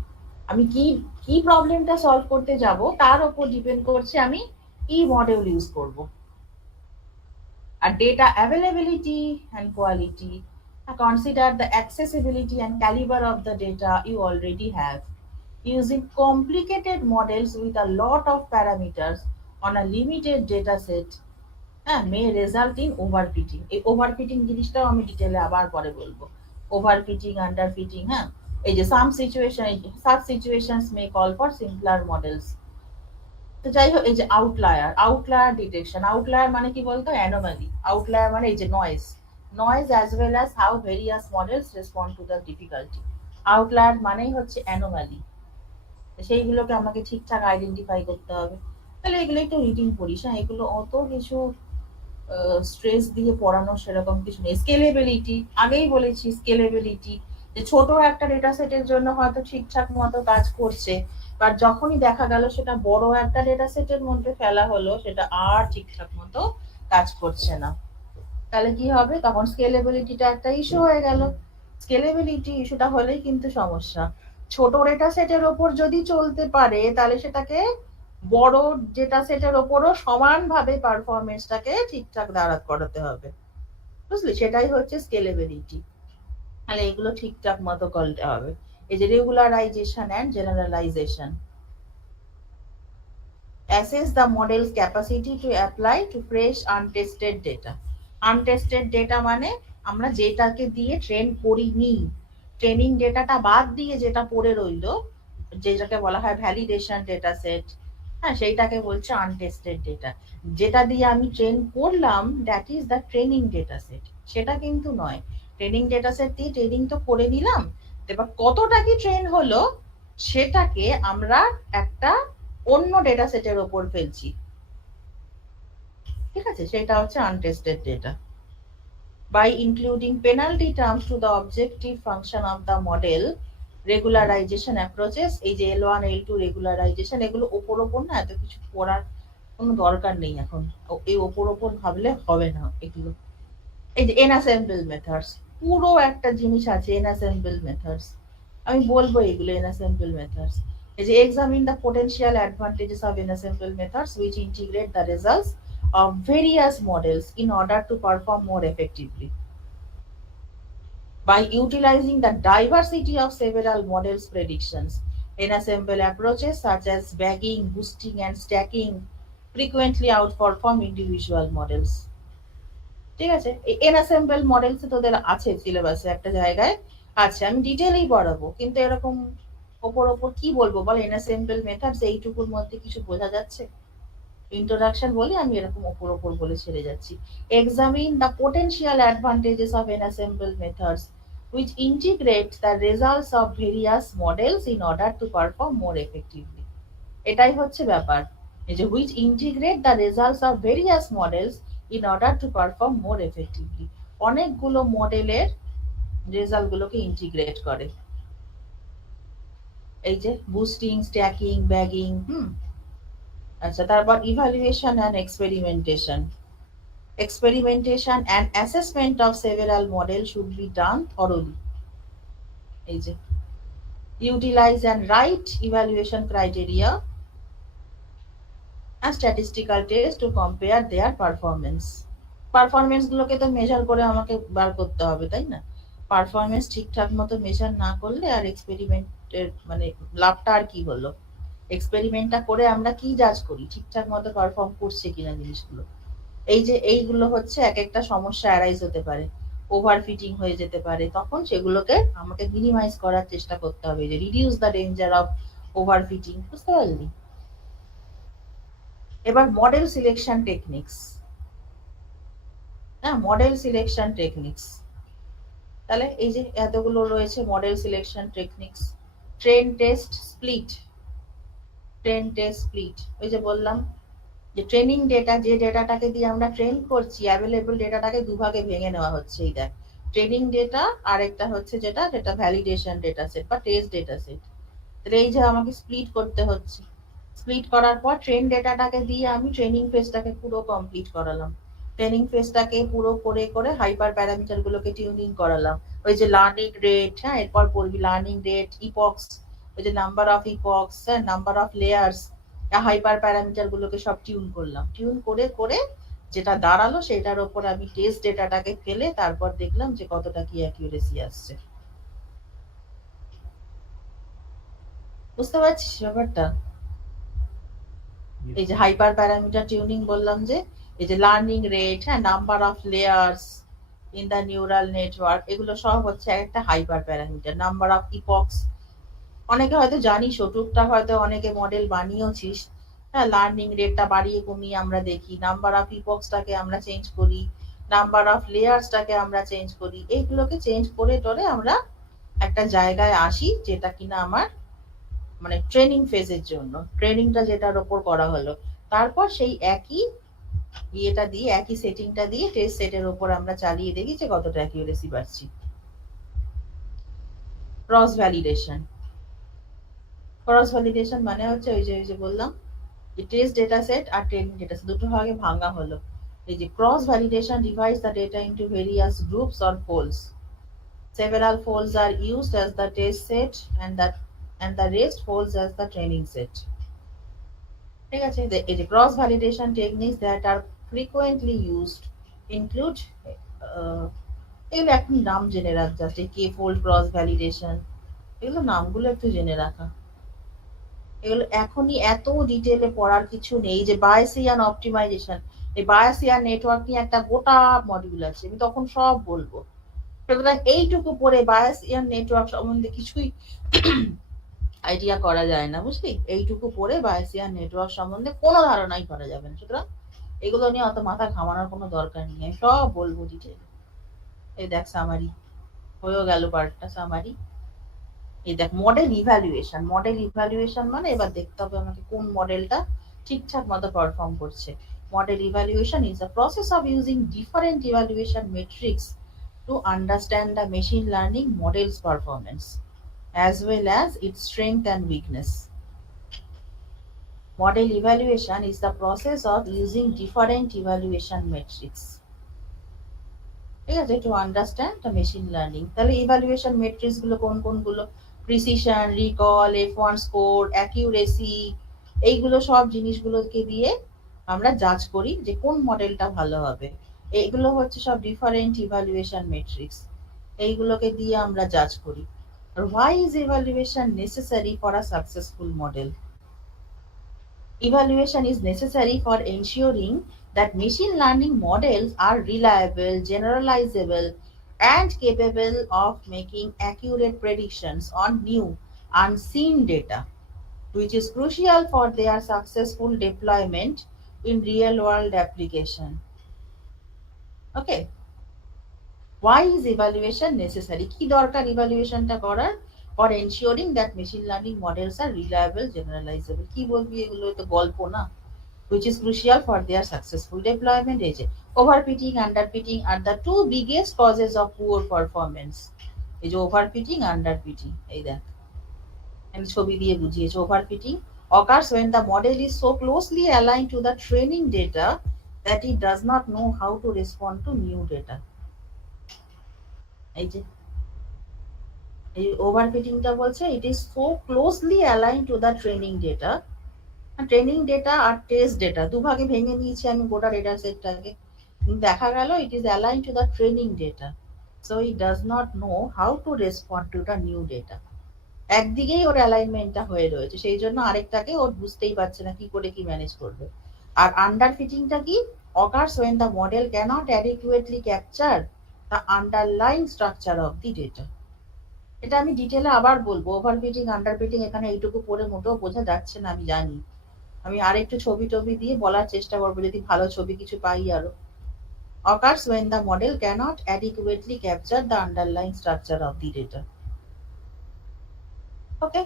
আমি কি কি প্রবলেমটা solve করতে যাব তার উপর ডিপেন্ড করছে আমি কি মডেল ইউজ করব। আর data availability and quality, consider the accessibility and caliber of the data you already have. Using complicated models with a lot of parameters on a limited data set may result in overfitting. এই overfitting জিনিসটাও আমি ডিটেইলে আবার পরে বলবো। overfitting, underfitting, এই যে some situation, such situations may call for simpler models. তো যাই হোক, এই যে আউটলায়ার ডিটেকশন। আউটলায়ার মানে কি বলতো? অ্যানোমালি। আউটলায়ার মানে এই যে noise as well as how various models respond to the difficulty. Outlier মানেই হচ্ছে অ্যানোমালি, সেইগুলোকে আমাকে ঠিকঠাক আইডেন্টিফাই করতে হবে। তাহলে এগুলো একটু রিডিং পড়িস, এগুলো অত কিছু স্ট্রেস দিয়ে পড়ানো সেরকম কিছু নেই। স্কেলেবিলিটি, আগেই বলেছি স্কেলেবিলিটি, যে ছোট একটা ডেটা সেটের জন্য হয়তো ঠিকঠাক মতো কাজ করছে, বাট যখনই দেখা গেল সেটা বড় একটা ডেটা সেটের মধ্যে ফেলা হলো সেটা আর ঠিকঠাক মতো কাজ করছে না, তাহলে কি হবে? তখন স্কেলেবিলিটিটা একটা ইস্যু হয়ে গেল। স্কেলেবিলিটি ইস্যুটা হলেই কিন্তু সমস্যা। ছোট ডেটা সেটের ওপর যদি চলতে পারে তাহলে সেটাকে বড় ডেটা সেটের ওপরও সমানভাবে পারফরমেন্সটাকে ঠিকঠাক দাঁড়া করাতে হবে, বুঝলি? সেটাই হচ্ছে স্কেলেবিলিটি। তাহলে এগুলো ঠিকঠাক মতো করতে হবে। এই যে regularisation and generalisation, assess the model's capacity to apply to fresh untested data. Untested data মানে আমরা যেটাকে দিয়ে ট্রেন করিনি, ট্রেনিং ডেটাটা বাদ দিয়ে যেটা পড়ে রইলো, যেটাকে বলা হয় ভ্যালিডেশন ডেটা সেট, সেইটাকে বলছে আনটেস্টেড ডেটা। যেটা দিয়ে আমি ট্রেন করলাম that is the training data set, সেটা কিন্তু নয়। ট্রেনিং ডেটা সেট দিয়ে ট্রেনিং তো করে নিলাম, এবার কতটা কি ট্রেন হলো সেটাকে আমরা একটা অন্য ডেটা সেটের ওপর ফেলছি, ঠিক আছে? সেটা হচ্ছে untested data. By including penalty terms to the objective function of the model, regularization approaches, এই যে L1 L2 regularization, এগুলো ওপর না এত কিছু পড়ার কোনো দরকার নেই এখন, এই ওপর ভাবলে হবে না এগুলো। এই যে ensemble methods, পুরো একটা জিনিস আছে ensemble methods, আমি বলবো এগুলো ensemble methods। এই যে examine the potential advantages of ensemble methods which integrate the results of various models in order to perform more effectively. By utilizing the diversity of several models' predictions, ensemble approaches such as bagging, boosting, and stacking frequently outperform individual models. ঠিক আছে? এই ensemble models তোদের আছে সিলেবাসে একটা জায়গায় আছে, আমি ডিটেইলেই পড়াবো, কিন্তু এরকম ওপর কি বলবো বল? ensemble methods এইটুকুর মধ্যে কিছু বোঝা যাচ্ছে? ইন্ট্রোডাকশন বলে আমি এরকম ওপর বলে ছেড়ে যাচ্ছি। Examine the potential advantages of ensemble methods which integrate the results of various models in order to perform more effectively. এটাই হচ্ছে ব্যাপার, এই যে which integrate the results of various models in order to perform more effectively, অনেকগুলো মডেলের result গুলোকে integrate করে। এই যে বুস্টিং, স্ট্যাকিং, ব্যাগিং, আচ্ছা, তারপর evaluation and experimentation. Experimentation and assessment of several models should be done thoroughly. এই যে utilize and write evaluation criteria and statistical tests to compare their performance. Performance গুলোকে তো মেজার করে আমাকে বার করতে হবে, তাই না? পারফরমেন্স ঠিকঠাক মতো মেজার না করলে আর এক্সপেরিমেন্টের মানে লাভটা আর কি হলো? এক্সপেরিমেন্টটা করে আমরা কি জাজ করি ঠিকঠাক মতো পারফর্ম করছে কিনা জিনিসগুলো। এই যে এইগুলো হচ্ছে এক একটা সমস্যা অ্যারাইজ হতে পারে, ওভার ফিটিং হয়ে যেতে পারে, তখন সেগুলোকে আমাকে মিনিমাইজ করার চেষ্টা করতে হবে, যে reduce the danger of over fitting. বুঝতে পারলি? এবার মডেল সিলেকশন টেকনিক্স। হ্যাঁ, মডেল সিলেকশন টেকনিক্স। তাহলে এই যে এতগুলো রয়েছে model selection techniques. Train test split. Train test split, ওই যে বললাম যে ট্রেনিং ডেটা, যে ডেটাটাকে দিয়ে আমরা ট্রেন করছি, অ্যাভেলেবল ডেটাটাকে দুভাগে ভেঙে নেওয়া হচ্ছে। এই দেখ, ট্রেনিং ডেটা আর একটা হচ্ছে যেটা ভ্যালিডেশন ডেটা সেট বা টেস্ট ডেটা সেট। তাহলে এই যে আমাকে স্প্লিট করতে হচ্ছে। স্প্লিট করার পর ট্রেন ডেটাটাকে দিয়ে আমি ট্রেনিং ফেজটাকে পুরো কমপ্লিট করালাম। ট্রেনিং ফেজটাকে পুরো করে করে হাইপার প্যারামিটার গুলোকে টিউনিং করালাম। ওই যে লার্নিং রেট, হ্যাঁ এরপর পড়বি লার্নিং রেট, ইপক্স, ওই যে নাম্বার অফ ইপক্স, হ্যাঁ number of layers, hyper parameter গুলোকে সব টিউন করলাম। টিউন করে করে যেটা দাঁড়ালো সেটার ওপর আমি টেস্ট ডেটাটাকে ফেলে তারপর দেখলাম যে কতটা কি অ্যাকিউরেসি আসছে। বুঝতে পারছিস ব্যাপারটা? এই যে হাইপার প্যারামিটার টিউনিং বললাম, যে এই যে লার্নিং রেট, হ্যাঁ number of layers in the neural network, এগুলো সব হচ্ছে একটা hyper parameter. Number of epochs, অনেকে হয়তো জানিস, টুকটাক হয়তো অনেকে মডেল বানিয়েছিস। হ্যাঁ, লার্নিং রেটটা বাড়িয়ে কমিয়ে আমরা দেখি, নাম্বার অফ ইপক্সটাকে আমরা চেঞ্জ করি, নাম্বার অফ লেয়ার্সটাকে আমরা চেঞ্জ করি। এইগুলোকে চেঞ্জ করে টরে আমরা একটা জায়গায় আসি যেটা কিনা আমার মানে ট্রেনিং ফেজের জন্য, ট্রেনিংটা যেটার ওপর করা হলো, তারপর সেই একই ইয়েটা দিয়ে, একই সেটিংটা দিয়ে টেস্ট সেটের ওপর আমরা চালিয়ে দেখি যে কতটা অ্যাকিউরেসি পাচ্ছি। Cross validation. ক্রস ভ্যালিডেশন মানে হচ্ছে ওই যে বললাম যে টেস্ট ডেটা সেট আর ট্রেনিং ডেটা সেট দুটো ভাগে ভাঙা হলো। এই যে cross validation divides the data into various groups or folds. Several folds are used as the test set and the rest folds as the training set. ঠিক আছে? এই যে cross validation techniques that are frequently used include এগুলো এখন নাম জেনে রাখ, just এই কে ফোল্ড, ক্রস ভ্যালিডেশন, এগুলো নামগুলো একটু জেনে রাখা। এগুলো এখনই এত ডিটেলে পড়ার কিছু নেই। যে বায়াসিয়ান অপটিমাইজেশন, এই বায়াসিয়ান নেটওয়ার্ক নিয়ে একটা গোটা মডিউল আছে, আমি তখন সব বলবো। সুতরাং এইটুকু পড়ে বায়াসিয়ান নেটওয়ার্ক সম্বন্ধে কিছুই আইডিয়া করা যায় না, বুঝলি? এইটুকু পড়ে বায়াসিয়ান নেটওয়ার্ক সম্বন্ধে কোনো ধারণাই করা যাবে না। সুতরাং এগুলো নিয়ে অত মাথা ঘামানোর কোনো দরকার নেই, আমি সব বলবো ডিটেলে। এই দেখ সামারি হয়েও গেল, পার্টটা সামারি। এই দেখ মডেল ইভ্যালুয়েশন। মডেল ইভ্যালুয়েশন মানে এবার দেখতে হবে আমাকে কোন মডেলটা ঠিকঠাক মতো পারফর্ম করছে। Model evaluation is a process of using different evaluation metrics to understand the machine learning model's performance as well as its strength and weakness. Model evaluation is the process of using different evaluation metrics. ঠিক আছে, to understand the machine learning. তাহলে evaluation matrix গুলো কোন কোনগুলো? Precision, recall, F1 score, accuracy, এইগুলো সব জিনিসগুলোকে দিয়ে আমরা জাজ করি যে কোন মডেলটা ভালো হবে। এইগুলো হচ্ছে সব ডিফারেন্ট ইভ্যালুয়েশন মেট্রিক্স, এইগুলোকে দিয়ে আমরা জাজ করি। আর why is evaluation necessary for a successful model? Evaluation is necessary for ensuring that machine learning models are reliable, generalizable, and capable of making accurate predictions on new, unseen data, which is crucial for their successful deployment in real-world application. Okay. Why is evaluation necessary? কি দরকার ইভ্যালুয়েশনটা করার? For ensuring that machine learning models are reliable, generalizable. কি বলবি, এগুলো তো গল্প না। Which is crucial for their successful deployment. এই যে overfitting, underfitting are the two biggest causes of poor performance. এই যে overfitting, underfitting, এই দেখ আমি ছবি দিয়ে বুঝিয়েছি। overfitting occurs when the model is so closely aligned to the training data that it does not know how to respond to new data. এই যে এই ওভারফিটিংটা বলছে it is so closely align to the training data. Training data আর test data দুভাগে ভেঙে নিয়েছি আমি গোটা ডেটা সেটটাকে। দেখা গেল it is align to the training data, so it does not know how to respond to the new data. একদিকেই ওর অ্যালাইনমেন্টটা হয়ে রয়েছে, সেই জন্য আরেকটাকে ওর বুঝতেই পারছে না কি করে কি ম্যানেজ করবে। আর আন্ডার ফিটিংটা কি? occurs when the model cannot adequately capture the underlying structure of the data. এটা আমি ডিটেলে আবার বলবো, ওভারফিটিং আন্ডারফিটিং এখানে এইটুকু পড়ে মোটেও বোঝা যাচ্ছে না, আমি জানি। আমি আরেকটু ছবি টবি দিয়ে বলার চেষ্টা করবো যদি ভালো ছবি কিছু পাই আরো। occurs when the model cannot adequately capture the underlying structure of the data. Okay.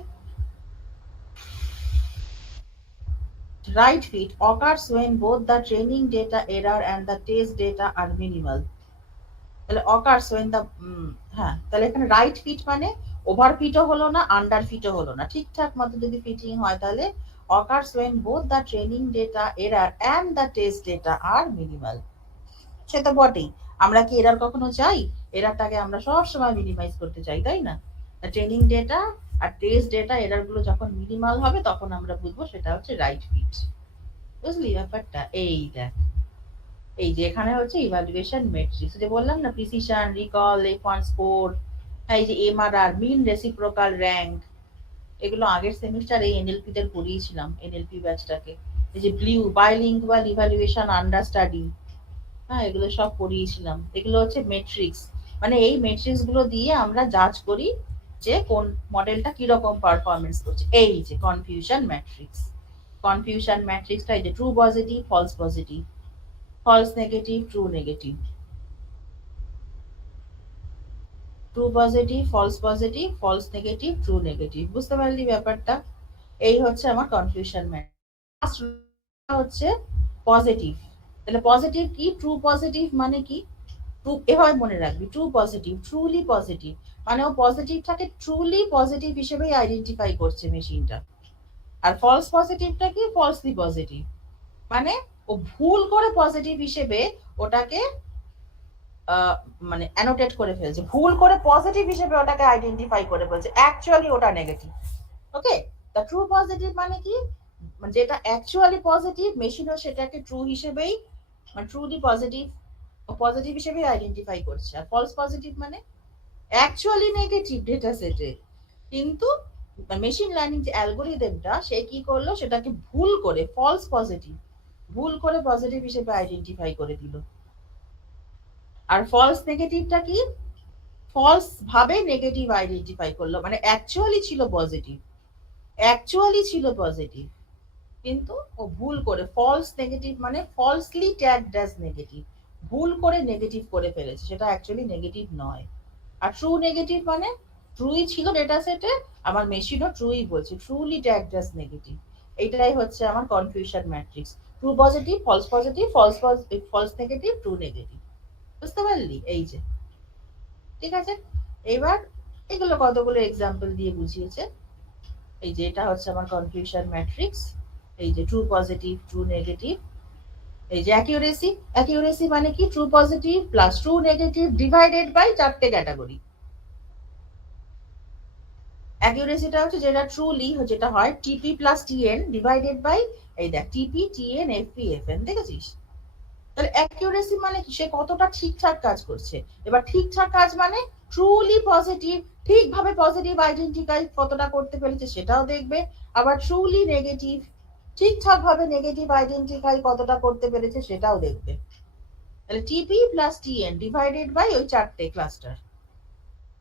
Right fit occurs when both the training data error and the test data are minimal. তাহলে occurs when the হ্যাঁ, তাহলে এখানে right fit মানে over ফিটও হলো না, under ফিটও হলো না, ঠিকঠাক মতো যদি ফিটিং হয় তাহলে occurs when both the training data error and the test data are minimal. সে তো বটেই, আমরা কি এরর কখনো চাই? এররটাকে আমরা সব সময় মিনিমাইজ করতে চাই, তাই না? ট্রেনিং ডেটা আর টেস্ট ডেটা এরর গুলো যখন মিনিমাল হবে তখন আমরা বুঝবো সেটা হচ্ছে রাইট ফিট। বুঝলি ব্যাপারটা? এই দেখ, এই যে এখানে হচ্ছে ইভালুয়েশন মেট্রিক্স, যে বললাম না প্রিসিশন, রিকল, F1 স্কোর, এই যে এমআরআর, মিন রেসিপ্রোকাল র্যাঙ্ক, এগুলো আগের সেমিস্টারে এনএলপি দের পড়িয়েছিলাম, এনএলপি ব্যাচটাকে। এই যে blew bilingual evaluation under study, হ্যাঁ এগুলো সব পড়িয়েছিলাম। এগুলো হচ্ছে মেট্রিক্স, মানে এই মেট্রিক্স গুলো দিয়ে আমরা জাজ করি যে কোন মডেলটা কিরকম পারফরমেন্স করছে। এই যে কনফিউশন ম্যাট্রিক্স, কনফিউশন ম্যাট্রিক্সটা এই যে true positive, false positive, false negative, true negative, true positive, false positive, false negative, true negative. বুঝতে পারলি ব্যাপারটা? এই হচ্ছে আমার কনফিউশন ম্যাট্রিক্স। হচ্ছে পজিটিভ, তাহলে পজিটিভ কি? ট্রু পজিটিভ মানে কি? ট্রু, এভাবে মনে রাখবি, ট্রু পজিটিভ, ট্রুলি পজিটিভ, মানে ও পজিটিভটাকে ট্রুলি পজিটিভ হিসেবেই আইডেন্টিফাই করছে মেশিনটা। আর ফলস পজিটিভটা কি? ফলসলি পজিটিভ, মানে ও ভুল করে পজিটিভ হিসেবে ওটাকে মানে অ্যানোটেট করে ফেলছে, ভুল করে পজিটিভ হিসেবে ওটাকে আইডেন্টিফাই করে ফেলছে, অ্যাকচুয়ালি ওটা negative. Okay, the true positive মানে কি? যেটা অ্যাকচুয়ালি পজিটিভ মেশিনও সেটাকে ট্রু হিসেবেই, মানে ট্রুলি পজিটিভ পজিটিভ হিসেবে আইডেন্টিফাই করছে। আর ফলস পজিটিভ মানে অ্যাকচুয়ালি নেগেটিভ ডেটা সেটে, কিন্তু মেশিন লার্নিং যে অ্যালগোরিদমটা সে কি করলো, সেটাকে ভুল করে ফলস পজিটিভ, ভুল করে পজিটিভ হিসেবে আইডেন্টিফাই করে দিল। আর ফলস নেগেটিভটা কি? ফলস ভাবে নেগেটিভ আইডেন্টিফাই করলো, মানে অ্যাকচুয়ালি ছিল পজিটিভ, অ্যাকচুয়ালি ছিল পজিটিভ, কিন্তু ও ভুল করে ফলস নেগেটিভ মানে ফলসলি ট্যাগড অ্যাজ নেগেটিভ, ভুল করে নেগেটিভ করে ফেলেছে, সেটা অ্যাকচুয়ালি নেগেটিভ নয়। আর ট্রু নেগেটিভ মানে ট্রুই ছিল ডেটা সেটে, আমার মেশিনও ট্রুই বলছে, ট্রুলি ট্যাগড অ্যাজ নেগেটিভ। এইটাই হচ্ছে আমার confusion matrix, true positive, false positive, false negative, true negative. বুঝতে পারলি? এই যে, ঠিক আছে। এবার এগুলো কতগুলো এক্সাম্পল দিয়ে বুঝিয়েছে। এই যে এটা হচ্ছে আমার কনফিউশন ম্যাট্রিক্স, এই যে ট্রু পজিটিভ, ট্রু নেগেটিভ। এই যে অ্যাকিউরেসি, অ্যাকিউরেসি মানে কি? True positive plus true negative divided by চারটে ক্যাটাগরি। অ্যাকিউরেসিটা হচ্ছে যেটা ট্রুলি যেটা হয় টিপি প্লাস টিএন ডিভাইডেড বাই, এই দেখ টিপি, টিএন, এফপি, এফএন, দেখেছিস? তাহলে অ্যাকিউরেসি মানে কি? সে কতটা ঠিকঠাক কাজ করছে। এবার ঠিকঠাক কাজ মানে ট্রুলি পজিটিভ, ঠিকভাবে পজিটিভ আইডেন্টিফাই কতটা করতে পেরেছে সেটাও দেখবে। আবার ট্রুলি নেগেটিভ, ঠিকঠাক ভাবে নেগেটিভ আইডেন্টিফাই কতটা করতে পেরেছে সেটাও দেখবে। তাহলে টিপি প্লাস টিএন ডিভাইডেড বাই ওই চারটে ক্লাস্টার।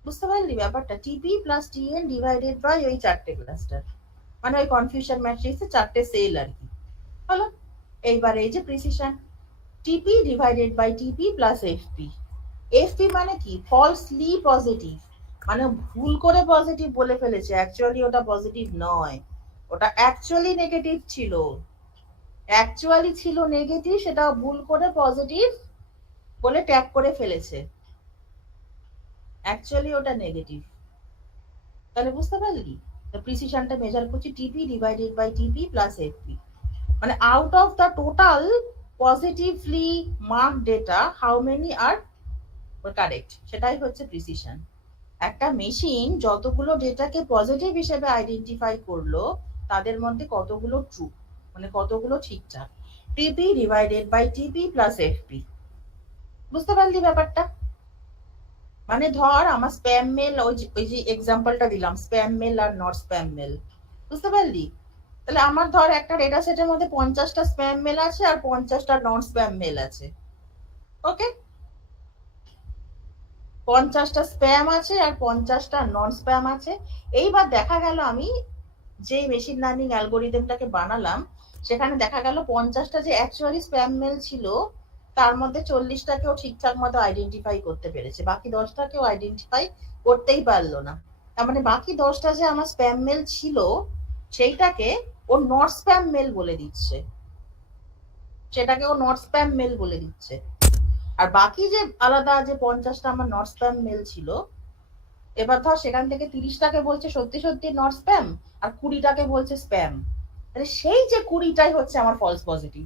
বুঝতে পারলি ব্যাপারটা? টিপি প্লাস টিএন ডিভাইডেড বাই ওই চারটে ক্লাস্টার, মানে ওই কনফিউশন ম্যাট্রিক্সে চারটে সেল আর কি। হলো। এইবার এই যে প্রিসিশন, টিপি divided by TP plus FP. FP মানে কি? ফলসলি পজিটিভ, মানে ভুল করে পজিটিভ বলে ফেলেছে, অ্যাকচুয়ালি ওটা পজিটিভ নয়, ওটা অ্যাকচুয়ালি নেগেটিভ ছিল, অ্যাকচুয়ালি ছিল নেগেটিভ, সেটা ভুল করে পজিটিভ বলে ট্যাগ করে ফেলেছে, অ্যাকচুয়ালি ওটা নেগেটিভ। তাহলে বুঝতে পারলি? তো প্রিসিশনটা মেজার করছি TP divided by TP plus FP, মানে out of the total positively mark data how many are correct, সেটাই হচ্ছে প্রিসিশন। একটা মেশিন যতগুলো ডেটাকে পজিটিভ হিসেবে আইডেন্টিফাই করলো তাদের মধ্যে কতগুলো ট্রু, মানে কতগুলো ঠিকঠাক। টিপি divided by TP plus FP. বুঝতে পারলি ব্যাপারটা? মানে ধর আমার স্প্যাম মেল, ওই যে এক্সাম্পলটা দিলাম, স্প্যাম মেল আর নট স্প্যাম মেল, বুঝতে পারলি? তাহলে আমার ধর একটা ডেটা সেটের মধ্যে 50টা স্প্যাম মেল আছে আর 50টা নন স্প্যাম মেল আছে। ওকে, 50টা স্প্যাম আছে আর 50টা নন স্প্যাম আছে। এইবার দেখা গেল আমি যে মেশিন লার্নিং অ্যালগোরিদমটাকে বানালাম সেখানে দেখা গেল 50টা যে অ্যাকচুয়ালি স্প্যাম মেল ছিল তার মধ্যে 40টাকেও ঠিকঠাক মতো আইডেন্টিফাই করতে পেরেছে, বাকি 10টাকেও আইডেন্টিফাই করতেই পারলো না। তার মানে বাকি 10টা যে আমার স্প্যাম মেল ছিল সেইটাকে ও নট স্প্যাম মেল বলে দিচ্ছে, সেটাকে ও নট স্প্যাম মেল বলে দিচ্ছে। আর বাকি যে আলাদা যে 50টা আমার নট স্প্যাম মেল ছিল, এবার ধর সেখান থেকে 30টাকে বলছে সত্যি সত্যি নট স্প্যাম আর 20টাকে বলছে স্প্যাম। তাহলে সেই যে 20টাই হচ্ছে আমার ফলস পজিটিভ,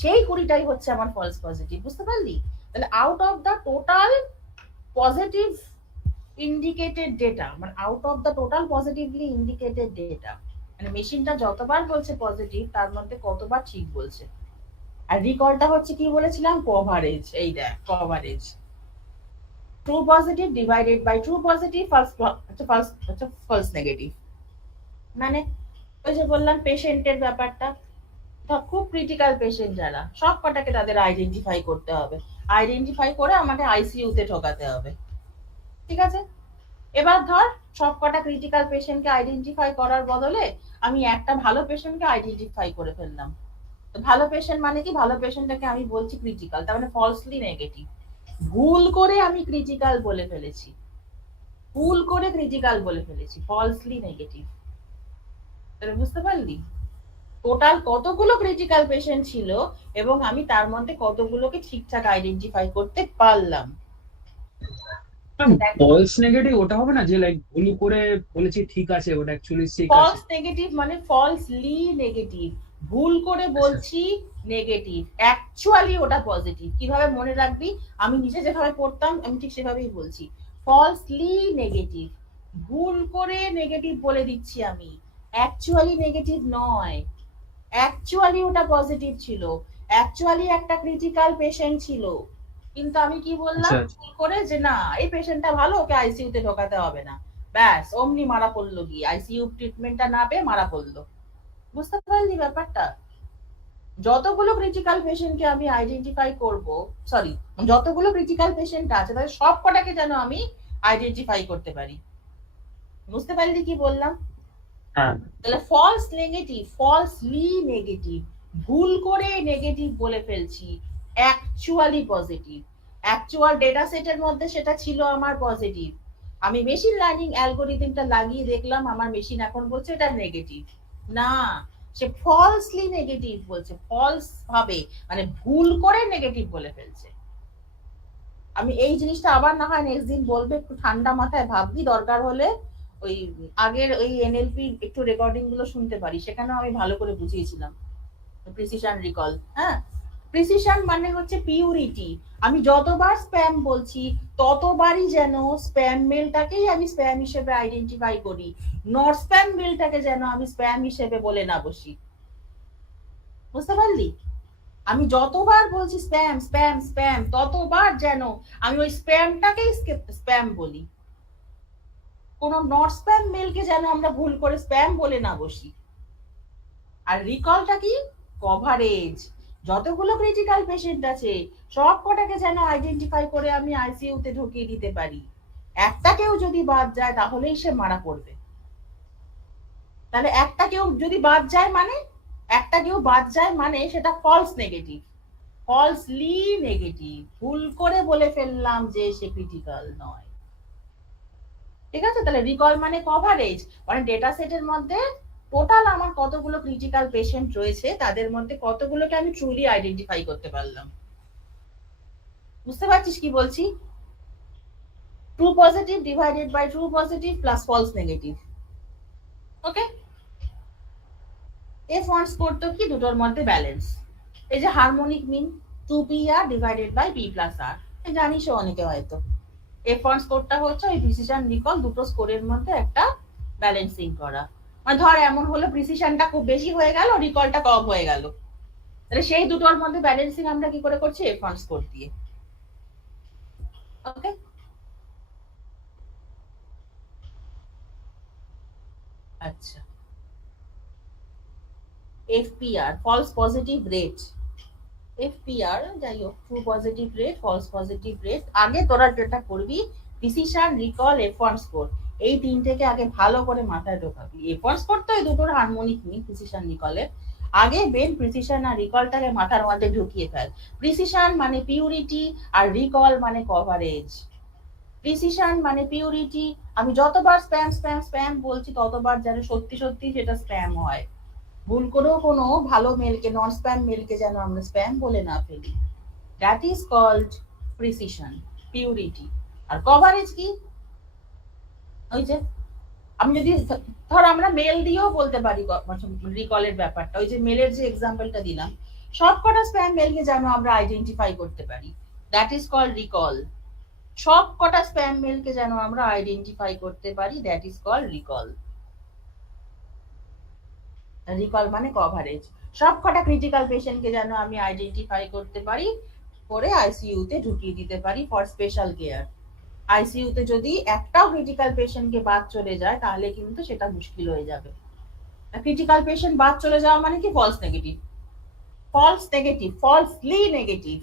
সেই 20টাই হচ্ছে আমার ফলস পজিটিভ। বুঝতে পারলি? তাহলে out of the total positive indicated data, মানে out of the total positively indicated data, মানে মেশিনটা যতবার বলছে পজিটিভ তার মধ্যে কতবার ঠিক বলছে। আর রিকলটা হচ্ছে কি বলেছিলাম, কভারেজ। এই দেখ coverage, true positive divided by true positive false negative. মানে ওই যে বললাম পেশেন্টের ব্যাপারটা, খুব ক্রিটিক্যাল পেশেন্ট যারা সব কটাকে তাদের আইডেন্টিফাই করতে হবে, আইডেন্টিফাই করে আমাকে আইসিইউ তে ঢোকাতে হবে। ঠিক আছে, এবার ধর সব কটা ক্রিটিক্যাল পেশেন্টকে আইডেন্টিফাই করার বদলে আমি একটা ভালো পেশেন্টকে আইডেন্টিফাই করে ফেললাম। তো ভালো পেশেন্ট মানে কি, ভালো পেশেন্টটাকে আমি বলছি ক্রিটিক্যাল, তার মানে ফলসলি নেগেটিভ। ভুল করে আমি ক্রিটিক্যাল বলে ফেলেছি, ভুল করে ক্রিটিক্যাল বলে ফেলেছি, ফলসলি নেগেটিভ। তাহলে বুঝতে পারলি টোটাল কতগুলো ক্রিটিক্যাল পেশেন্ট ছিল এবং আমি তার মধ্যে কতগুলোকে ঠিকঠাক আইডেন্টিফাই করতে পারলাম। ফলস নেগেটিভ ওটা হবে না যে লাইক ভুল করে বলেছি ঠিক আছে ওটা অ্যাকচুয়ালি ঠিক আছে? ফলস নেগেটিভ মানে ফলসলি নেগেটিভ, ভুল করে বলছি নেগেটিভ, অ্যাকচুয়ালি ওটা পজিটিভ। কিভাবে মনে রাখবি, আমি নিজে যেভাবে পড়তাম আমি ঠিক সেভাবেই বলছি। ফলসলি নেগেটিভ, ভুল করে নেগেটিভ বলে দিচ্ছি আমি, অ্যাকচুয়ালি নেগেটিভ নয়, অ্যাকচুয়ালি ওটা পজিটিভ ছিল, অ্যাকচুয়ালি একটা ক্রিটিক্যাল পেশেন্ট ছিল, কিন্তু আমি কি বললাম ভুল করে যে না এই পেশেন্টটা ভালো, ওকে আইসিইউ তে ঢোকাতে হবে না, ব্যাস অমনি মারা পড়লো, গিয়ে আইসিইউ ট্রিটমেন্টটা না পেয়ে মারা পড়লো। বুঝতে পারলি ব্যাপারটা? যতগুলো ক্রিটিক্যাল পেশেন্টকে আমি আইডেন্টিফাই করব, সরি যতগুলো ক্রিটিক্যাল পেশেন্ট আছে তাদের সব কটাকে যেন আমি আইডেন্টিফাই করতে পারি। বুঝতে পারলি কি বললাম? হ্যাঁ। তাহলে ফলস নেগেটিভ, ফলসলি নেগেটিভ, ভুল করে নেগেটিভ বলে ফেলছি, অ্যাকচুয়ালি পজিটিভ, অ্যাকচুয়াল ডেটা সেটের মধ্যে সেটা ছিল আমার পজিটিভ, আমি মেশিন লার্নিং অ্যালগোরিদমটা লাগিয়ে দেখলাম আমার মেশিন এখন বলছে এটা নেগেটিভ। না, সে ফলসলি নেগেটিভ বলছে, ফলস ভাবে মানে ভুল করে নেগেটিভ বলে ফেলছে। আমি এই জিনিসটা আবার না হয় নেক্সট দিন বলবে, একটু ঠান্ডা মাথায় ভাববি, দরকার হলে ওই আগের ওই এনএলপি একটু রেকর্ডিং গুলো শুনতে পারি, সেখানেও আমি ভালো করে বুঝিয়েছিলাম প্রিসিশন রিকল। হ্যাঁ, প্রিসিশন মানে হচ্ছে পিউরিটি, আমি যতবার স্প্যাম বলছি ততবারই যেন স্প্যাম মেলটাকেই আমি স্প্যাম হিসেবে আইডেন্টিফাই করি, নট স্প্যাম মেলটাকে যেন আমি স্প্যাম হিসেবে বলে না বসি। বুঝতে পারলি? আমি যতবার বলছি স্প্যাম স্প্যাম স্প্যাম ততবার যেন আমি ওই স্প্যামটাকেই স্প্যাম বলি, কোন নট স্প্যাম মেলকে যেন আমরা ভুল করে স্প্যাম বলে না বসি। আর রিকলটা কি, কভারেজ, যতগুলো ক্রিটিক্যাল পেশেন্ট আছে সব কটাকে যেন আইডেন্টিফাই করে আমি আইসিইউ তে ঢুকিয়ে দিতে পারি, একটা কেউ যদি বাদ যায় তাহলেই সে মারা পড়বে। তাহলে একটা কেউ যদি বাদ যায় মানে, একটা কেউ বাদ যায় মানে সেটা ফলস নেগেটিভ, ফলসলি নেগেটিভ, ভুল করে বলে ফেললাম যে সে ক্রিটিক্যাল নয়। ঠিক আছে, তাহলে রিকল মানে কভারেজ, মানে ডেটা সেটের মধ্যে টোটাল আমার কতগুলো ক্রিটিক্যাল পেশেন্ট রয়েছে তাদের মধ্যে কতগুলোকে আমি ট্রুলি আইডেন্টিফাই করতে পারলাম। বুঝতে পারছিস কি বলছি? True positive divided by true positive plus false negative. Okay, F one score তো কি, দুটোর মধ্যে ব্যালেন্স। এই যে harmonic mean 2pr divided by p plus r, জানিস অনেকে হয়তো। F1 স্কোরটা হচ্ছে ওই প্রিসিশন রিকল দুটো স্কোরের মধ্যে একটা ব্যালেন্সিং করা। মানে ধর এমন হলো প্রিসিশনটা খুব বেশি হয়ে গেল, রিকলটা কম হয়ে গেল, তাহলে সেই দুটোর মধ্যে ব্যালেন্সিং আমরা কি করে করছি? F1 স্কোর দিয়ে। ওকে, আচ্ছা। FPR false positive rate, FPR যাই হোক, true positive rate, false positive rate. আগে তোরা যেটা করবি, প্রিসিশন, রিকল, F1 স্কোর, এই তিনটেকে আগে ভালো করে মাথায় ঢোকাবি। F1 স্কোর তো এই দুটোর হারমোনিক মিন, প্রিসিশন রিকলের। আগে বেন প্রিসিশন আর রিকলটাকে মাথার মধ্যে ঢুকিয়ে ফেল। প্রিসিশন মানে পিউরিটি আর রিকল মানে কভারেজ। প্রিসিশন মানে পিউরিটি, আমি যতবার স্প্যাম স্প্যাম স্প্যাম বলছি ততবার যেন সত্যি সত্যি সেটা স্প্যাম হয়। ভুল করেও কোনো ভালো মেলকে, নন স্প্যাম মেলকে যেন আমরা স্প্যাম বলে না ফেলি। That is called precision, purity. আর কভারেজ কি? ওই যে আমি যদি ধর আমরা মেল দিয়েও বলতে পারি রিকলের ব্যাপারটা, ওই যে মেলের যে এক্সাম্পলটা দিলাম, সবকটা স্প্যাম মেলকে যেন আমরা আইডেন্টিফাই করতে পারি, দ্যাট ইজ কল্ড রিকল। সব কটা স্প্যাম মেলকে যেন আমরা আইডেন্টিফাই করতে পারি, that is called recall. Recall মানে কভারেজ। সব কটা ক্রিটিক্যাল পেশেন্টকে যেন আমি আইডেন্টিফাই করতে পারি, করে আইসিইউ তে ঢুকিয়ে দিতে পারি ফর স্পেশাল কেয়ার। আইসিইউ তে যদি একটাও ক্রিটিক্যাল পেশেন্টকে বাদ চলে যায় তাহলে কিন্তু সেটা মুশকিল হয়ে যাবে। ক্রিটিক্যাল পেশেন্ট বাদ চলে যাওয়া মানে কি? False negative, false negative, falsely negative.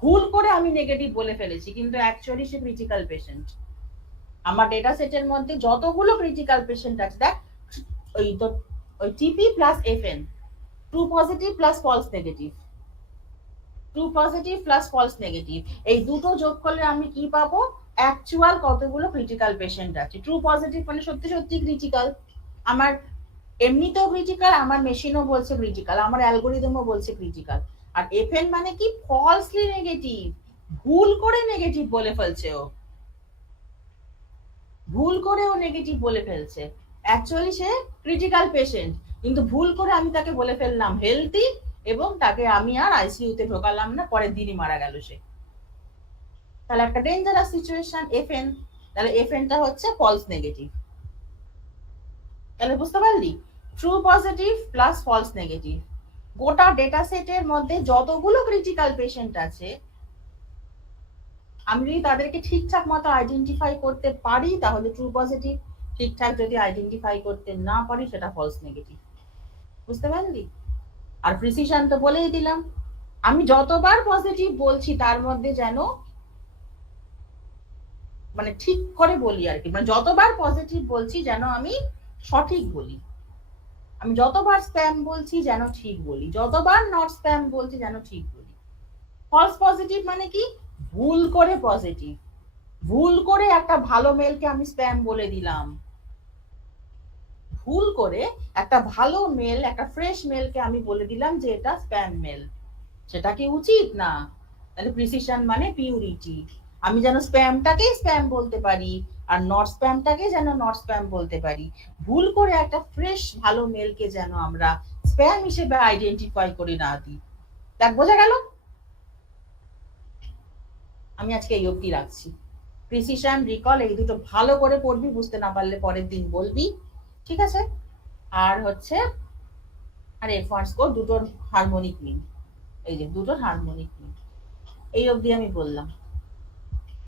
ভুল করে আমি নেগেটিভ বলে ফেলেছি, কিন্তু অ্যাকচুয়ালি সে ক্রিটিক্যাল পেশেন্ট। আমার ডেটা সেটের মধ্যে যতগুলো ক্রিটিক্যাল পেশেন্ট আছে, দেখ ওই তো ওই TP plus FN, true positive plus false negative, true positive plus false negative, এই দুটো যোগ করলে আমি কি পাবো? অ্যাকচুয়াল কতগুলো ক্রিটিক্যাল পেশেন্ট আছে। ট্রু পজিটিভ মানে সত্যি সত্যি ক্রিটিক্যাল, আমার এমনিতেও ক্রিটিক্যাল, আমার মেশিনও বলছে ক্রিটিক্যাল, আমার অ্যালগোরিদমও বলছে ক্রিটিক্যাল। আর এফএন মানে কি? ফলসলি নেগেটিভ, ভুল করে নেগেটিভ বলে ফেলছে ও, ভুল করে ও নেগেটিভ বলে ফেলছে। অ্যাকচুয়ালি সে ক্রিটিক্যাল পেশেন্ট, কিন্তু ভুল করে আমি তাকে বলে ফেললাম হেলদি, এবং তাকে আমি আর আইসিইউ তে ঢোকালাম না, পরের দিনই মারা গেল সে। তাহলে একটা ডেঞ্জারাস সিচুয়েশন এফএন। তাহলে এফএনটা হচ্ছে ফলস নেগেটিভ। তাহলে বুঝতে পারলি? True positive plus false negative. গোটা ডেটা সেটের মধ্যে যতগুলো ক্রিটিক্যাল পেশেন্ট আছে, আমি যদি তাদেরকে ঠিকঠাক মতো আইডেন্টিফাই করতে পারি তাহলে ট্রু পজিটিভ, ঠিকঠাক যদি আইডেন্টিফাই করতে না পারি সেটা ফলস নেগেটিভ। বুঝতে পারলি? আর প্রিসিশন তো বলেই দিলাম, আমি যতবার পজিটিভ বলছি তার মধ্যে যেন মানে ঠিক করে বলি আর কি, মানে যতবার পজিটিভ বলছি যেন আমি সঠিক বলি, আমি যতবার স্প্যাম বলছি যেন ঠিক বলি, যতবার নট স্প্যাম বলছি যেন ঠিক বলি। ফলস পজিটিভ মানে কি? ভুল করে পজিটিভ, ভুল করে একটা ভালো মেলকে আমি স্প্যাম বলে দিলাম, ভুল করে একটা ভালো মেল, একটা ফ্রেশ মেলকে আমি বলে দিলাম যে এটা স্প্যাম মেল, সেটা কি উচিত না? তাহলে প্রিসিশন মানে পিউরিটি, আমি যেন স্প্যামটাকে স্প্যাম বলতে পারি আর নট স্প্যামটাকে যেন নট স্প্যাম বলতে পারি। ভুল করে একটা ফ্রেশ ভালো মেলকে যেন আমরা স্প্যাম হিসেবে আইডেন্টিফাই করে না দিই। দেখ বোঝা গেল? আমি আজকে এই অবধি রাখছি। প্রিসিশন, রিকল এই দুটো ভালো করে পড়বি, বুঝতে না পারলে পরের দিন বলবি, ঠিক আছে? আর হচ্ছে আর F1 স্কোর দুটোর হারমোনিক মিন, এই যে দুটোর হারমোনিক মিন, এই অবধি আমি বললাম।